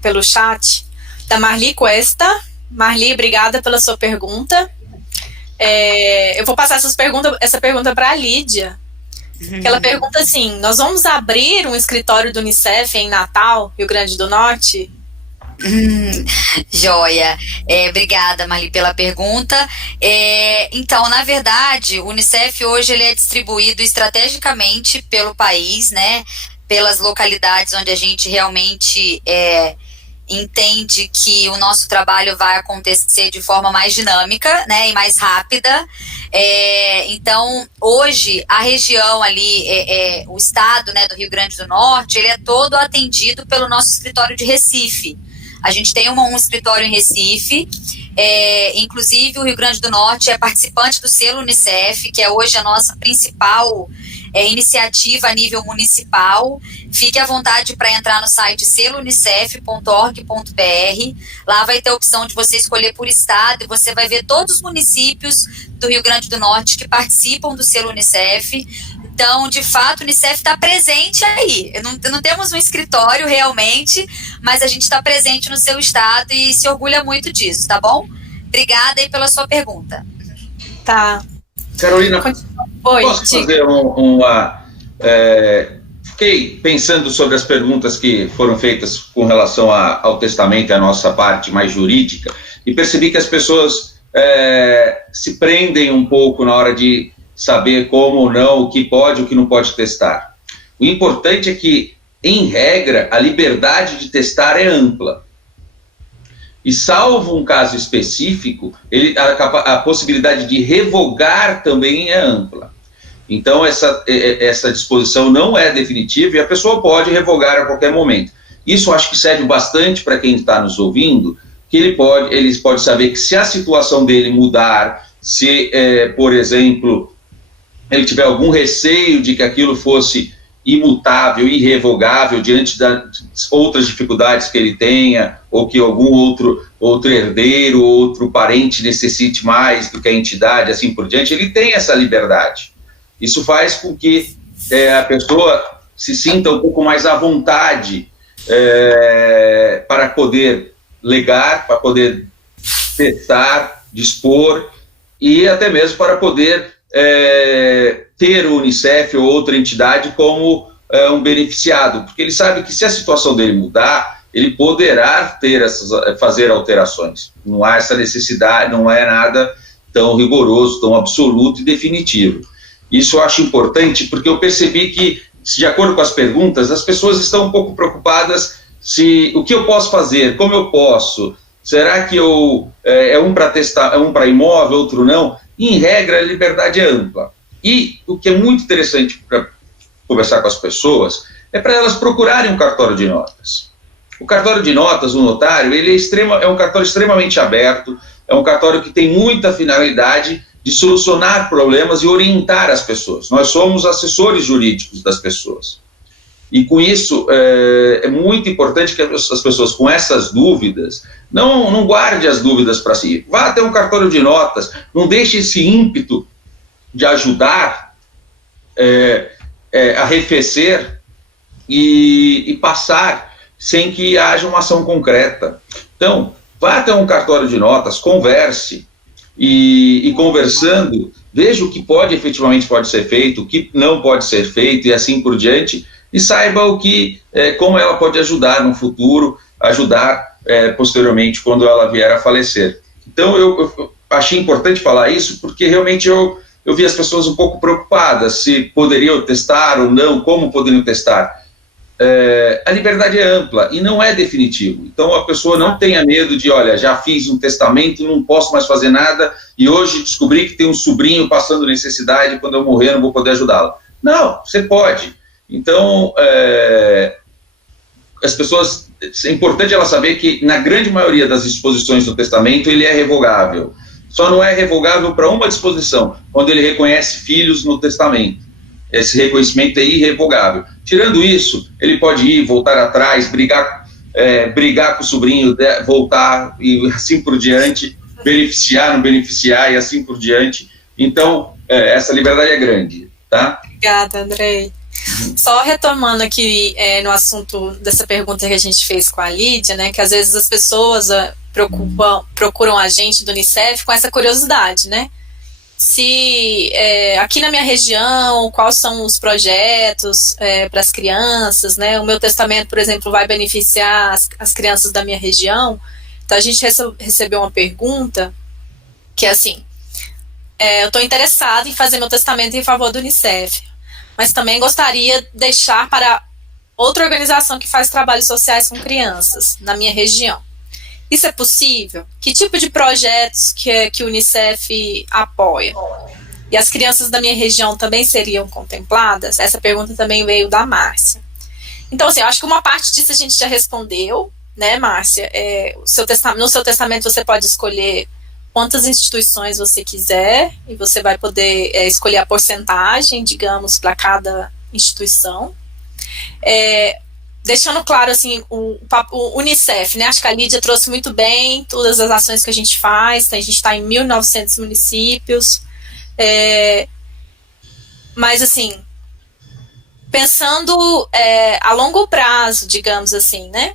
pelo chat da Marli Cuesta. Marli, obrigada pela sua pergunta. Eu vou passar essa pergunta para a Lídia. Ela pergunta assim: nós vamos abrir um escritório do Unicef em Natal, Rio Grande do Norte? Joia, obrigada, Marli, pela pergunta. Então, na verdade, o Unicef hoje ele é distribuído estrategicamente pelo país, né, pelas localidades onde a gente realmente entende que o nosso trabalho vai acontecer de forma mais dinâmica, né, e mais rápida. Então, hoje, a região ali, o estado, né, do Rio Grande do Norte, ele é todo atendido pelo nosso escritório de Recife. A gente tem um escritório em Recife, inclusive o Rio Grande do Norte é participante do selo Unicef, que é hoje a nossa principal iniciativa a nível municipal. Fique à vontade para entrar no site selounicef.org.br. Lá vai ter a opção de você escolher por estado e você vai ver todos os municípios do Rio Grande do Norte que participam do selo Unicef. Então, de fato, o Unicef está presente aí. Não temos um escritório realmente, mas a gente está presente no seu estado e se orgulha muito disso, tá bom? Obrigada aí pela sua pergunta. Tá. Carolina, Oi, posso fazer uma... Fiquei pensando sobre as perguntas que foram feitas com relação ao testamento e a nossa parte mais jurídica, e percebi que as pessoas se prendem um pouco na hora de saber como ou não, o que pode, o que não pode testar. O importante é que, em regra, a liberdade de testar é ampla. E salvo um caso específico, a possibilidade de revogar também é ampla. Então, essa disposição não é definitiva e a pessoa pode revogar a qualquer momento. Isso acho que serve bastante para quem está nos ouvindo, que ele pode saber que se a situação dele mudar, se, por exemplo, ele tiver algum receio de que aquilo fosse imutável, irrevogável, diante das outras dificuldades que ele tenha, ou que algum outro herdeiro, outro parente necessite mais do que a entidade, assim por diante, ele tem essa liberdade. Isso faz com que a pessoa se sinta um pouco mais à vontade para poder legar, para poder testar, dispor, e até mesmo para poder ter o Unicef ou outra entidade como um beneficiado, porque ele sabe que se a situação dele mudar, ele poderá fazer alterações. Não há essa necessidade, não é nada tão rigoroso, tão absoluto e definitivo. Isso eu acho importante, porque eu percebi que, de acordo com as perguntas, as pessoas estão um pouco preocupadas o que eu posso fazer, como eu posso, Será que é um para testar, é um para imóvel, outro não? Em regra, a liberdade é ampla. E o que é muito interessante para conversar com as pessoas é para elas procurarem um cartório de notas. O cartório de notas, o notário, ele é um cartório extremamente aberto, é um cartório que tem muita finalidade de solucionar problemas e orientar as pessoas. Nós somos assessores jurídicos das pessoas. E com isso, é muito importante que as pessoas com essas dúvidas, não guarde as dúvidas para si. Vá até um cartório de notas, não deixe esse ímpeto de ajudar arrefecer e passar sem que haja uma ação concreta. Então, vá até um cartório de notas, converse, e conversando, veja o que efetivamente pode ser feito, o que não pode ser feito e assim por diante, e saiba como ela pode ajudar no futuro, ajudar posteriormente quando ela vier a falecer. Então, eu achei importante falar isso, porque realmente eu vi as pessoas um pouco preocupadas se poderiam testar ou não, como poderiam testar. A liberdade é ampla e não é definitivo. Então a pessoa não tenha medo de, olha, já fiz um testamento, não posso mais fazer nada e hoje descobri que tem um sobrinho passando necessidade, quando eu morrer não vou poder ajudá-lo. Não, você pode. Então, as pessoas, é importante ela saber que na grande maioria das disposições do testamento ele é revogável. Só não é revogável para uma disposição, quando ele reconhece filhos no testamento. Esse reconhecimento é irrevogável. Tirando isso, ele pode ir, voltar atrás, brigar com o sobrinho, voltar e assim por diante, beneficiar, não beneficiar e assim por diante. Então, essa liberdade é grande, tá? Obrigada, Andrei. Só retomando aqui no assunto dessa pergunta que a gente fez com a Lídia, né, que às vezes as pessoas procuram a gente do Unicef com essa curiosidade, né? Se aqui na minha região, quais são os projetos para as crianças, né? O meu testamento, por exemplo, vai beneficiar as crianças da minha região. Então a gente recebeu uma pergunta que é assim, eu estou interessada em fazer meu testamento em favor do Unicef, mas também gostaria de deixar para outra organização que faz trabalhos sociais com crianças na minha região. Isso é possível? Que tipo de projetos que o Unicef apoia? E as crianças da minha região também seriam contempladas? Essa pergunta também veio da Márcia. Então, assim, eu acho que uma parte disso a gente já respondeu, né, Márcia? No seu testamento você pode escolher quantas instituições você quiser e você vai poder escolher a porcentagem, digamos, para cada instituição. Deixando claro, assim, o Unicef, né, acho que a Lídia trouxe muito bem todas as ações que a gente faz, a gente está em 1.900 municípios, mas, assim, pensando a longo prazo, digamos assim, né,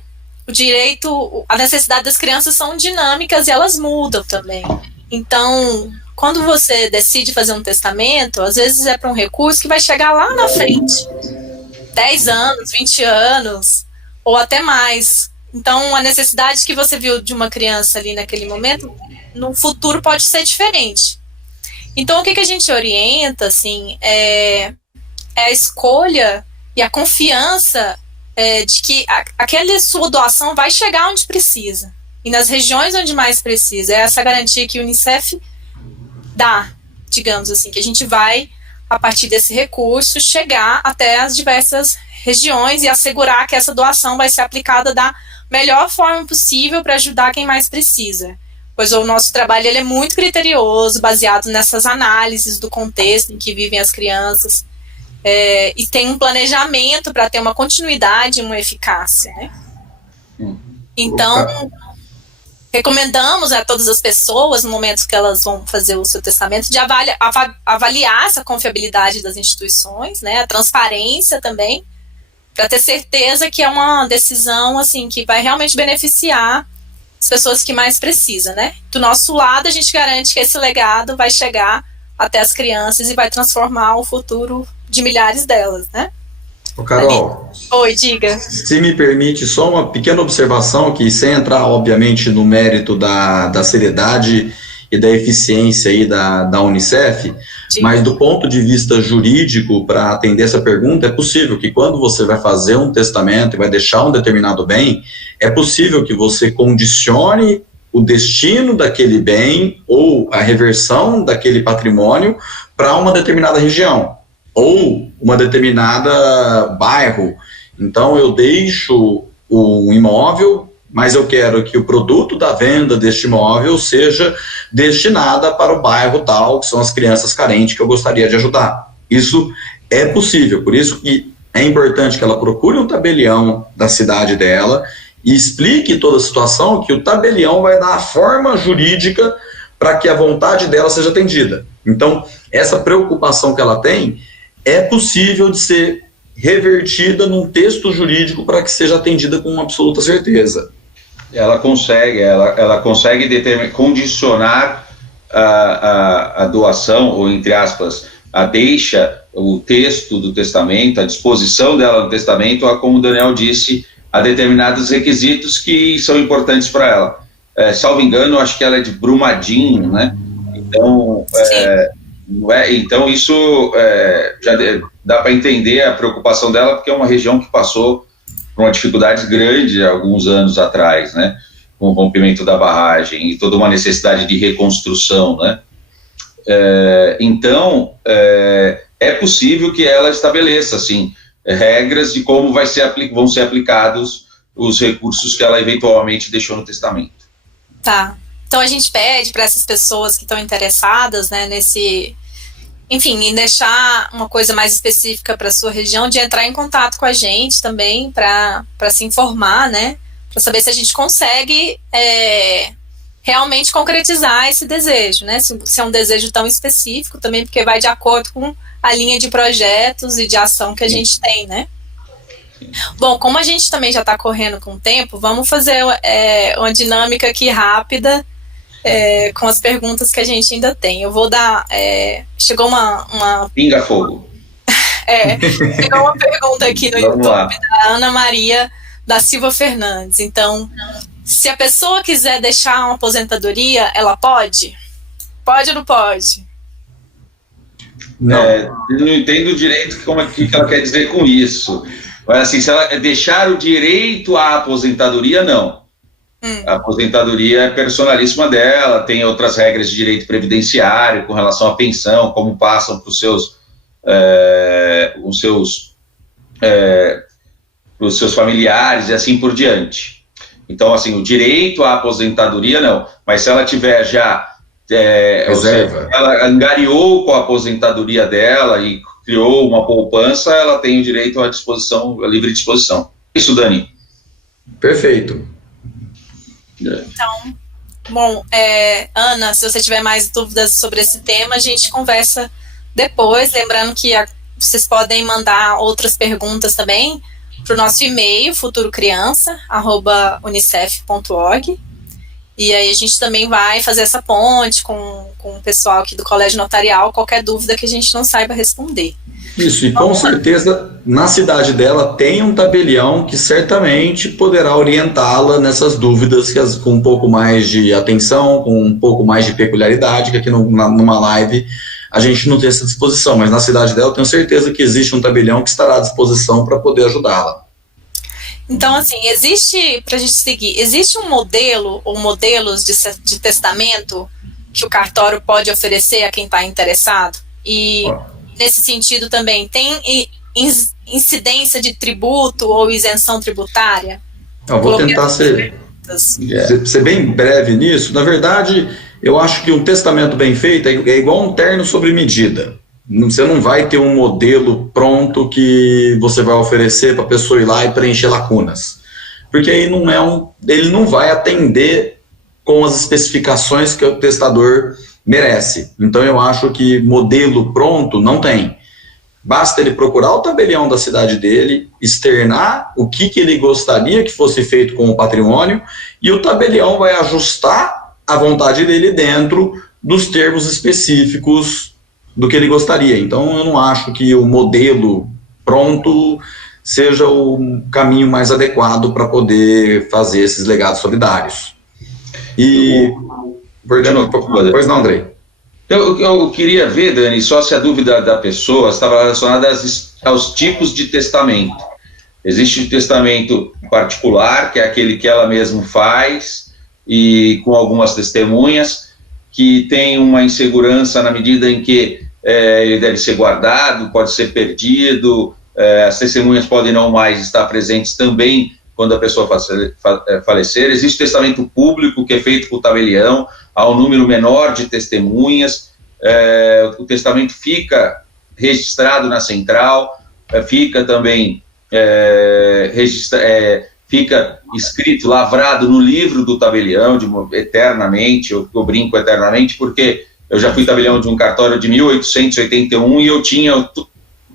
a necessidade das crianças são dinâmicas e elas mudam também. Então, quando você decide fazer um testamento, às vezes é para um recurso que vai chegar lá na frente, 10 anos, 20 anos, ou até mais. Então, a necessidade que você viu de uma criança ali naquele momento, no futuro pode ser diferente. Então, o que a gente orienta, assim, é a escolha e a confiança de que aquela sua doação vai chegar onde precisa. E nas regiões onde mais precisa. É essa garantia que o Unicef dá, digamos assim, que a gente vai, a partir desse recurso, chegar até as diversas regiões e assegurar que essa doação vai ser aplicada da melhor forma possível para ajudar quem mais precisa. Pois o nosso trabalho ele é muito criterioso, baseado nessas análises do contexto em que vivem as crianças, e tem um planejamento para ter uma continuidade e uma eficácia, né? Então, recomendamos a todas as pessoas, no momento que elas vão fazer o seu testamento, de avaliar essa confiabilidade das instituições, né, a transparência também, para ter certeza que é uma decisão assim, que vai realmente beneficiar as pessoas que mais precisam, né? Do nosso lado, a gente garante que esse legado vai chegar até as crianças e vai transformar o futuro de milhares delas, né? Ô, Carol. Oi, diga. Se me permite só uma pequena observação, que sem entrar, obviamente, no mérito da seriedade e da eficiência aí da Unicef, Sim. Mas do ponto de vista jurídico, para atender essa pergunta, é possível que quando você vai fazer um testamento e vai deixar um determinado bem, é possível que você condicione o destino daquele bem ou a reversão daquele patrimônio para uma determinada região ou uma determinada bairro. Então eu deixo o imóvel, mas eu quero que o produto da venda deste imóvel seja destinada para o bairro tal, que são as crianças carentes que eu gostaria de ajudar. Isso é possível, por isso que é importante que ela procure um tabelião da cidade dela e explique toda a situação, que o tabelião vai dar a forma jurídica para que a vontade dela seja atendida. Então, essa preocupação que ela tem é possível de ser revertida num texto jurídico para que seja atendida com absoluta certeza. Ela consegue condicionar a doação, ou entre aspas, a deixa, o texto do testamento, a disposição dela no testamento, como o Daniel disse, a determinados requisitos que são importantes para ela. Salvo engano, acho que ela é de Brumadinho, né? Então isso já dá para entender a preocupação dela, porque é uma região que passou por uma dificuldade grande há alguns anos atrás, né? Com o rompimento da barragem e toda uma necessidade de reconstrução, né? Então, é possível que ela estabeleça, assim, regras de como vão ser aplicados os recursos que ela eventualmente deixou no testamento. Tá. Então a gente pede para essas pessoas que estão interessadas, né, em deixar uma coisa mais específica para a sua região, de entrar em contato com a gente também para se informar, né, para saber se a gente consegue realmente concretizar esse desejo, né, se é um desejo tão específico também, porque vai de acordo com a linha de projetos e de ação que a gente tem, né. Bom, como a gente também já está correndo com o tempo, vamos fazer uma dinâmica aqui rápida, com as perguntas que a gente ainda tem. Eu vou dar... chegou uma... Pinga fogo. Chegou uma pergunta aqui no YouTube da Ana Maria da Silva Fernandes. Então, se a pessoa quiser deixar uma aposentadoria, ela pode? Pode ou não pode? Não. Eu não entendo direito o que ela quer dizer com isso. Mas assim, se ela deixar o direito à aposentadoria, não. A aposentadoria é personalíssima dela, tem outras regras de direito previdenciário com relação à pensão, como passam para os seus familiares e assim por diante. Então, assim, o direito à aposentadoria, não. Mas se ela tiver já... ela angariou com a aposentadoria dela e criou uma poupança, ela tem o direito à disposição, à livre disposição. Isso, Dani? Perfeito. Então, bom, Ana, se você tiver mais dúvidas sobre esse tema, a gente conversa depois, lembrando que vocês podem mandar outras perguntas também para o nosso e-mail, futurocriança@unicef.org, e aí a gente também vai fazer essa ponte com o pessoal aqui do Colégio Notarial, qualquer dúvida que a gente não saiba responder. Isso, e com certeza na cidade dela tem um tabelião que certamente poderá orientá-la nessas dúvidas, com um pouco mais de atenção, com um pouco mais de peculiaridade, que aqui numa live a gente não tem essa disposição, mas na cidade dela eu tenho certeza que existe um tabelião que estará à disposição para poder ajudá-la. Então, assim, pra gente seguir, existe um modelo ou modelos de testamento que o cartório pode oferecer a quem está interessado? E... nesse sentido também, tem incidência de tributo ou isenção tributária? Eu vou tentar ser bem breve nisso. Na verdade, eu acho que um testamento bem feito é igual um terno sobre medida. Você não vai ter um modelo pronto que você vai oferecer para a pessoa ir lá e preencher lacunas. Porque aí ele não vai atender com as especificações que o testador merece. Então eu acho que modelo pronto não tem. Basta ele procurar o tabelião da cidade dele, externar o que ele gostaria que fosse feito com o patrimônio, e o tabelião vai ajustar a vontade dele dentro dos termos específicos do que ele gostaria. Então eu não acho que o modelo pronto seja o caminho mais adequado para poder fazer esses legados solidários. E... Pois não, Andrei. Eu queria ver, Dani, só se a dúvida da pessoa estava relacionada aos tipos de testamento. Existe o testamento particular, que é aquele que ela mesma faz, e com algumas testemunhas, que tem uma insegurança na medida em que ele deve ser guardado, pode ser perdido, as testemunhas podem não mais estar presentes também quando a pessoa falecer. Existe testamento público que é feito por tabelião, há um número menor de testemunhas, o testamento fica registrado na central, fica também fica escrito, lavrado no livro do tabelião eternamente. Eu brinco eternamente porque eu já fui tabelião de um cartório de 1881 e eu tinha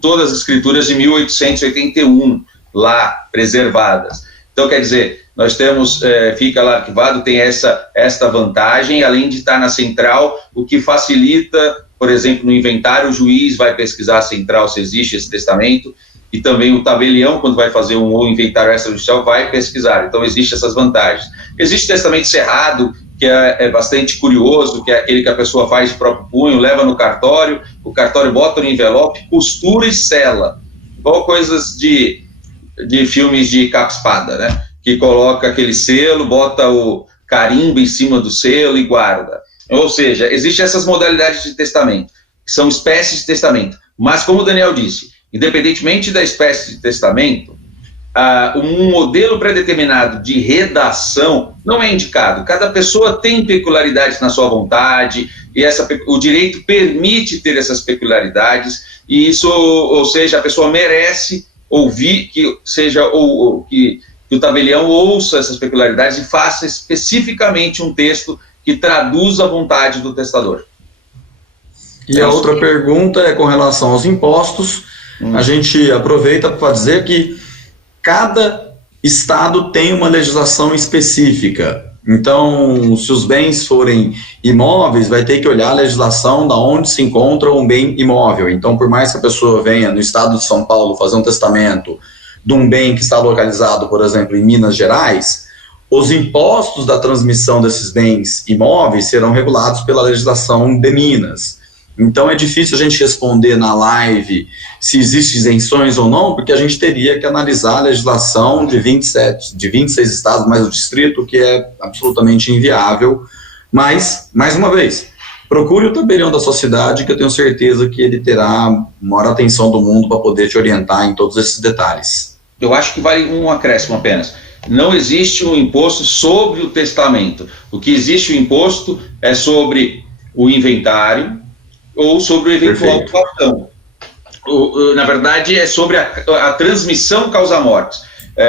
todas as escrituras de 1881 lá preservadas. Então, quer dizer, nós temos, fica lá arquivado, tem esta vantagem, além de estar na central, o que facilita, por exemplo, no inventário, o juiz vai pesquisar a central se existe esse testamento, e também o tabelião, quando vai fazer um inventário extrajudicial, vai pesquisar. Então, existem essas vantagens. Existe testamento cerrado, que é bastante curioso, que é aquele que a pessoa faz de próprio punho, leva no cartório, o cartório bota no envelope, costura e sela. Igual coisas de filmes de capa-espada, né? Que coloca aquele selo, bota o carimbo em cima do selo e guarda. Ou seja, existem essas modalidades de testamento, que são espécies de testamento. Mas, como o Daniel disse, independentemente da espécie de testamento, um modelo pré-determinado de redação não é indicado. Cada pessoa tem peculiaridades na sua vontade, e o direito permite ter essas peculiaridades, e isso, ou seja, a pessoa merece ouvir, que o tabelião ouça essas peculiaridades e faça especificamente um texto que traduza a vontade do testador. E a outra pergunta é com relação aos impostos. A gente aproveita para dizer que cada estado tem uma legislação específica. Então, se os bens forem imóveis, vai ter que olhar a legislação da onde se encontra um bem imóvel. Então, por mais que a pessoa venha no estado de São Paulo fazer um testamento de um bem que está localizado, por exemplo, em Minas Gerais, os impostos da transmissão desses bens imóveis serão regulados pela legislação de Minas. Então, é difícil a gente responder na live se existem isenções ou não, porque a gente teria que analisar a legislação de 26 estados, mais o distrito, que é absolutamente inviável. Mas, mais uma vez, procure o tabelião da sua cidade, que eu tenho certeza que ele terá a maior atenção do mundo para poder te orientar em todos esses detalhes. Eu acho que vale um acréscimo apenas. Não existe um imposto sobre o testamento. O que existe o imposto é sobre o inventário, ou sobre o eventual doação. Na verdade, é sobre a transmissão causa-mortes.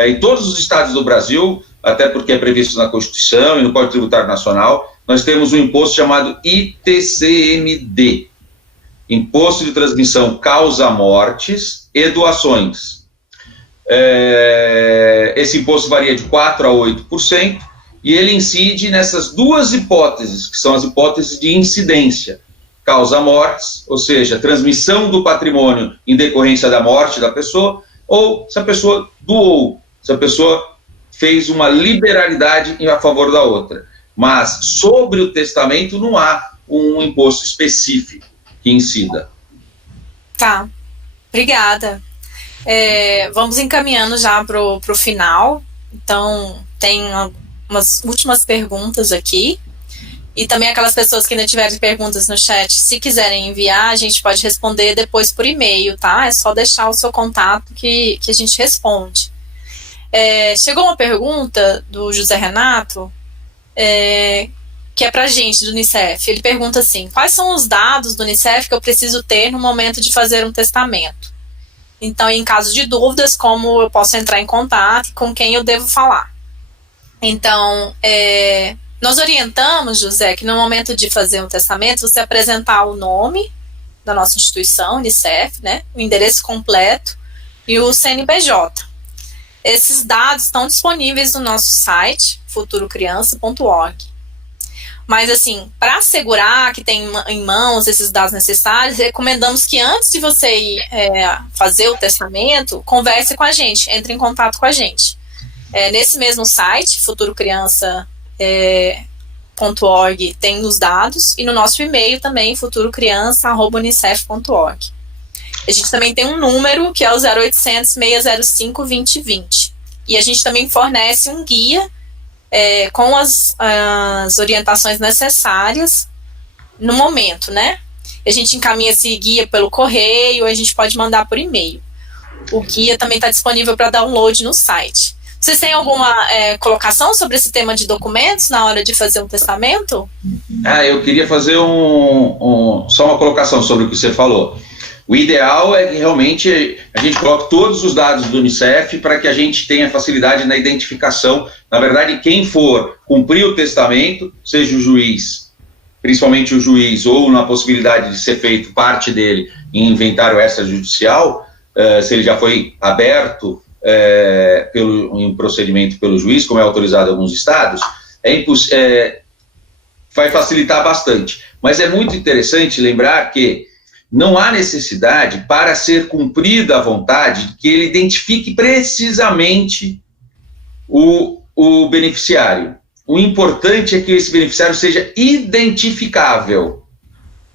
Em todos os estados do Brasil, até porque é previsto na Constituição e no Código Tributário Nacional, nós temos um imposto chamado ITCMD, Imposto de Transmissão Causa-Mortes e Doações. Esse imposto varia de 4% a 8%, e ele incide nessas duas hipóteses, que são as hipóteses de incidência. Causa-mortes, ou seja, transmissão do patrimônio em decorrência da morte da pessoa, ou se a pessoa doou, se a pessoa fez uma liberalidade a favor da outra. Mas sobre o testamento não há um imposto específico que incida. Tá, obrigada. Vamos encaminhando já para o final. Então, tem umas últimas perguntas aqui. E também aquelas pessoas que ainda tiverem perguntas no chat, se quiserem enviar, a gente pode responder depois por e-mail, tá? É só deixar o seu contato que a gente responde. Chegou uma pergunta do José Renato, que é pra gente, do Unicef. Ele pergunta assim: quais são os dados do Unicef que eu preciso ter no momento de fazer um testamento? Então, em caso de dúvidas, como eu posso entrar em contato, com quem eu devo falar? Então, nós orientamos, José, que no momento de fazer um testamento, você apresentar o nome da nossa instituição, Unicef, né, o endereço completo e o CNPJ. Esses dados estão disponíveis no nosso site, futurocriança.org. Mas, assim, para assegurar que tem em mãos esses dados necessários, recomendamos que antes de você ir fazer o testamento, converse com a gente, entre em contato com a gente. Nesse mesmo site, futurocriança.org, tem os dados, e no nosso e-mail também, futurocriança@unicef.org. A gente também tem um número, que é o 0800 605 2020. E a gente também fornece um guia com as orientações necessárias no momento, né? A gente encaminha esse guia pelo correio, a gente pode mandar por e-mail. O guia também está disponível para download no site. Vocês têm alguma colocação sobre esse tema de documentos na hora de fazer um testamento? Eu queria fazer só uma colocação sobre o que você falou. O ideal é que realmente a gente coloque todos os dados do Unicef para que a gente tenha facilidade na identificação. Na verdade, quem for cumprir o testamento, seja o juiz, principalmente o juiz, ou na possibilidade de ser feito parte dele em inventário extrajudicial, se ele já foi aberto em um procedimento pelo juiz, como é autorizado em alguns estados, vai facilitar bastante. Mas é muito interessante lembrar que não há necessidade, para ser cumprida a vontade, que ele identifique precisamente o beneficiário. O importante é que esse beneficiário seja identificável.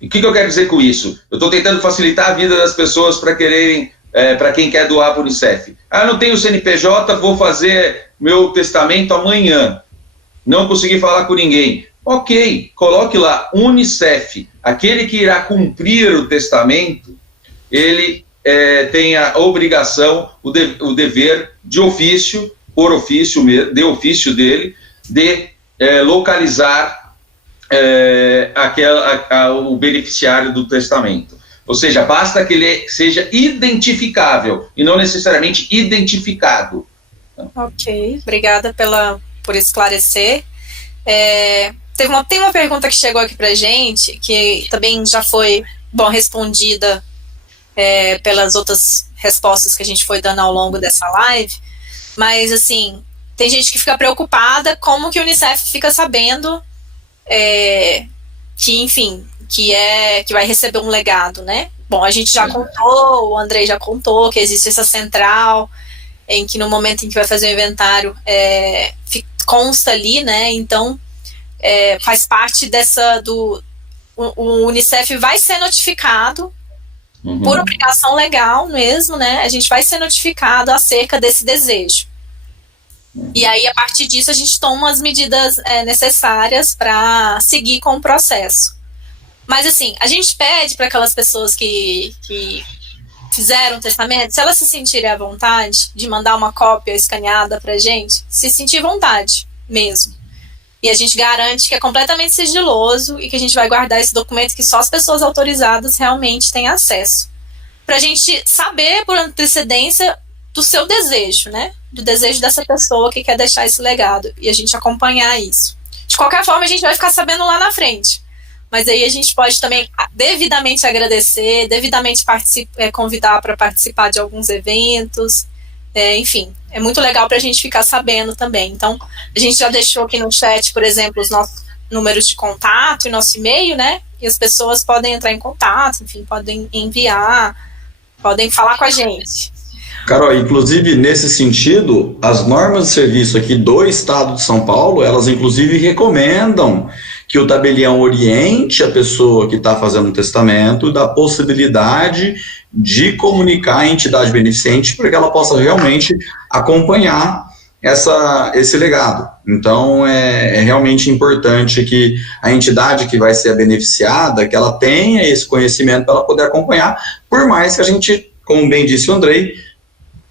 E o que eu quero dizer com isso? Eu estou tentando facilitar a vida das pessoas para quererem, para quem quer doar para o Unicef. Eu não tenho CNPJ, vou fazer meu testamento amanhã. Não consegui falar com ninguém. Ok, coloque lá Unicef. Aquele que irá cumprir o testamento, ele tem a obrigação, o dever de ofício, por ofício, de ofício dele, de localizar o beneficiário do testamento. Ou seja, basta que ele seja identificável e não necessariamente identificado. Ok, obrigada por esclarecer. Tem uma pergunta que chegou aqui pra gente, que também já foi respondida pelas outras respostas que a gente foi dando ao longo dessa live, mas assim, tem gente que fica preocupada como que o Unicef fica sabendo que vai receber um legado, né? Bom, a gente já contou, o Andrei já contou que existe essa central em que no momento em que vai fazer o inventário consta ali, né? Então faz parte o Unicef vai ser notificado por obrigação legal mesmo, né? A gente vai ser notificado acerca desse desejo. E aí, a partir disso, a gente toma as medidas necessárias para seguir com o processo. Mas, assim, a gente pede para aquelas pessoas que fizeram o testamento, se elas se sentirem à vontade de mandar uma cópia escaneada para a gente, se sentir vontade mesmo. E a gente garante que é completamente sigiloso e que a gente vai guardar esse documento que só as pessoas autorizadas realmente têm acesso. Para a gente saber por antecedência do seu desejo, né? Do desejo dessa pessoa que quer deixar esse legado. E a gente acompanhar isso. De qualquer forma, a gente vai ficar sabendo lá na frente. Mas aí a gente pode também devidamente agradecer, devidamente convidar para participar de alguns eventos. Enfim, é muito legal para a gente ficar sabendo também. Então, a gente já deixou aqui no chat, por exemplo, os nossos números de contato e nosso e-mail, né? E as pessoas podem entrar em contato, enfim, podem enviar, podem falar com a gente. Carol, inclusive, nesse sentido, as normas de serviço aqui do Estado de São Paulo, elas inclusive recomendam que o tabelião oriente a pessoa que está fazendo um testamento da possibilidade de comunicar a entidade beneficente para que ela possa realmente acompanhar esse legado. Então, é realmente importante que a entidade que vai ser a beneficiada, que ela tenha esse conhecimento para ela poder acompanhar, por mais que a gente, como bem disse o Andrei,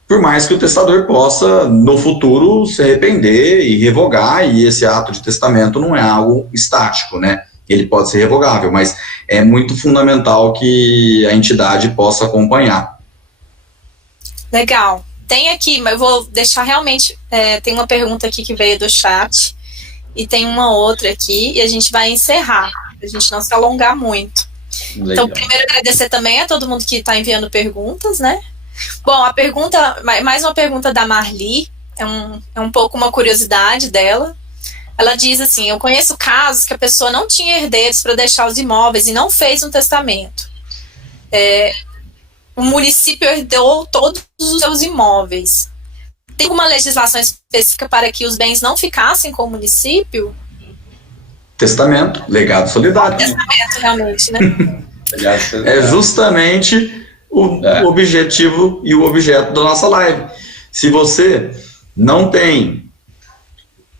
por mais que o testador possa, no futuro, se arrepender e revogar, e esse ato de testamento não é algo estático, né? Ele pode ser revogável, mas é muito fundamental que a entidade possa acompanhar. Legal. Tem aqui, mas eu vou deixar realmente, tem uma pergunta aqui que veio do chat, e tem uma outra aqui, e a gente vai encerrar, para a gente não se alongar muito. Legal. Então, primeiro agradecer também a todo mundo que está enviando perguntas, né? Bom, mais uma pergunta da Marli, é um pouco uma curiosidade dela. Ela diz assim: eu conheço casos que a pessoa não tinha herdeiros para deixar os imóveis e não fez um testamento. O município herdou todos os seus imóveis. Tem alguma legislação específica para que os bens não ficassem com o município? Testamento, legado solidário. Testamento, realmente, né? É justamente o objetivo e o objeto da nossa live. Se você não tem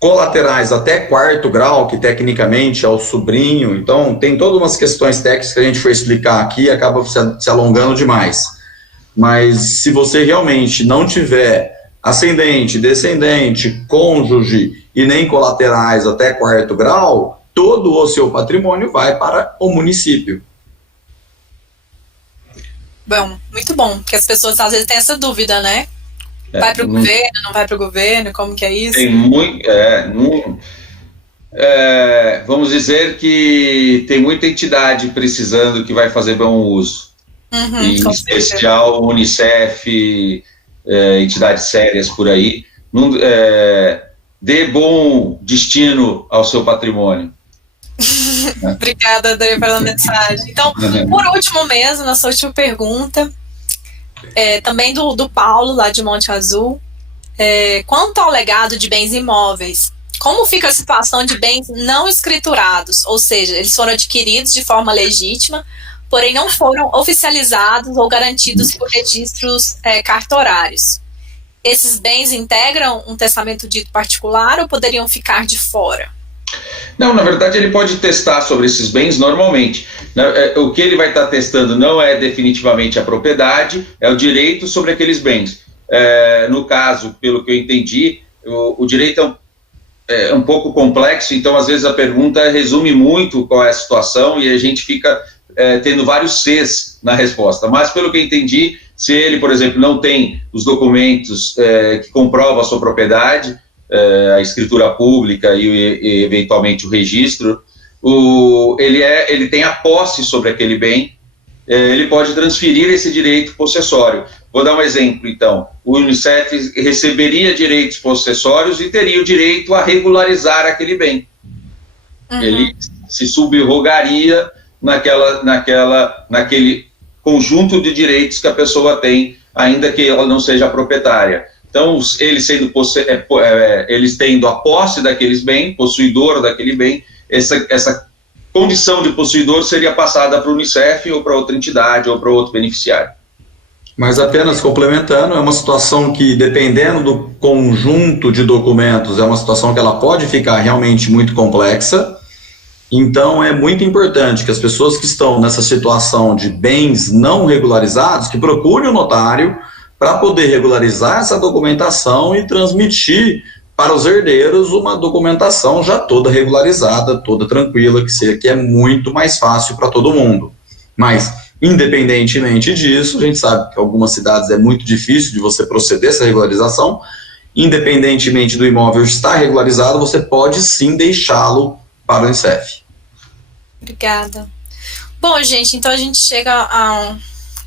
colaterais até quarto grau, que tecnicamente é o sobrinho, então tem todas umas questões técnicas que a gente for explicar aqui, acaba se alongando demais. Mas se você realmente não tiver ascendente, descendente, cônjuge e nem colaterais até quarto grau, todo o seu patrimônio vai para o município. Bom, muito bom, porque as pessoas às vezes têm essa dúvida, né? Vai para o governo, não vai para o governo, como que é isso? Tem muito, vamos dizer que tem muita entidade precisando que vai fazer bom uso. Em especial o Unicef, entidades sérias por aí. Dê bom destino ao seu patrimônio. Obrigada, André, pela mensagem. Então, por último mesmo, nossa última pergunta, também do Paulo, lá de Monte Azul. Quanto ao legado de bens imóveis, como fica a situação de bens não escriturados? Ou seja, eles foram adquiridos de forma legítima, porém não foram oficializados ou garantidos por registros cartorários. Esses bens integram um testamento dito particular ou poderiam ficar de fora? Não, na verdade ele pode testar sobre esses bens normalmente. O que ele vai estar testando não é definitivamente a propriedade, é o direito sobre aqueles bens. No caso, pelo que eu entendi, o direito é um pouco complexo, então às vezes a pergunta resume muito qual é a situação e a gente fica tendo vários Cs na resposta. Mas pelo que eu entendi, se ele, por exemplo, não tem os documentos que comprovam a sua propriedade, a escritura pública e eventualmente o registro, ele tem a posse sobre aquele bem, ele pode transferir esse direito possessório. Vou dar um exemplo, então. O Unicef receberia direitos possessórios e teria o direito a regularizar aquele bem. Ele se subrogaria naquele conjunto de direitos que a pessoa tem, ainda que ela não seja proprietária. Então, eles tendo a posse daqueles bens, possuidor daquele bem, essa condição de possuidor seria passada para o Unicef ou para outra entidade ou para outro beneficiário. Mas apenas complementando, é uma situação que, dependendo do conjunto de documentos, é uma situação que ela pode ficar realmente muito complexa. Então, é muito importante que as pessoas que estão nessa situação de bens não regularizados, que procurem o notário para poder regularizar essa documentação e transmitir para os herdeiros uma documentação já toda regularizada, toda tranquila, que é muito mais fácil para todo mundo. Mas, independentemente disso, a gente sabe que em algumas cidades é muito difícil de você proceder essa regularização. Independentemente do imóvel estar regularizado, você pode sim deixá-lo para o Unicef. Obrigada. Bom, gente, então a gente chega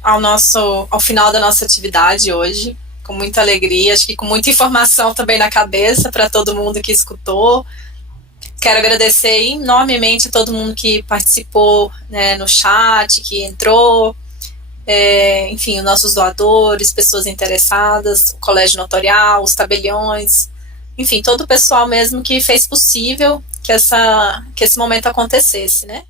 ao final da nossa atividade hoje, com muita alegria, acho que com muita informação também na cabeça para todo mundo que escutou. Quero agradecer enormemente a todo mundo que participou, né, no chat, que entrou, enfim, os nossos doadores, pessoas interessadas, o Colégio Notorial, os tabeliões, enfim, todo o pessoal mesmo que fez possível que esse momento acontecesse, né?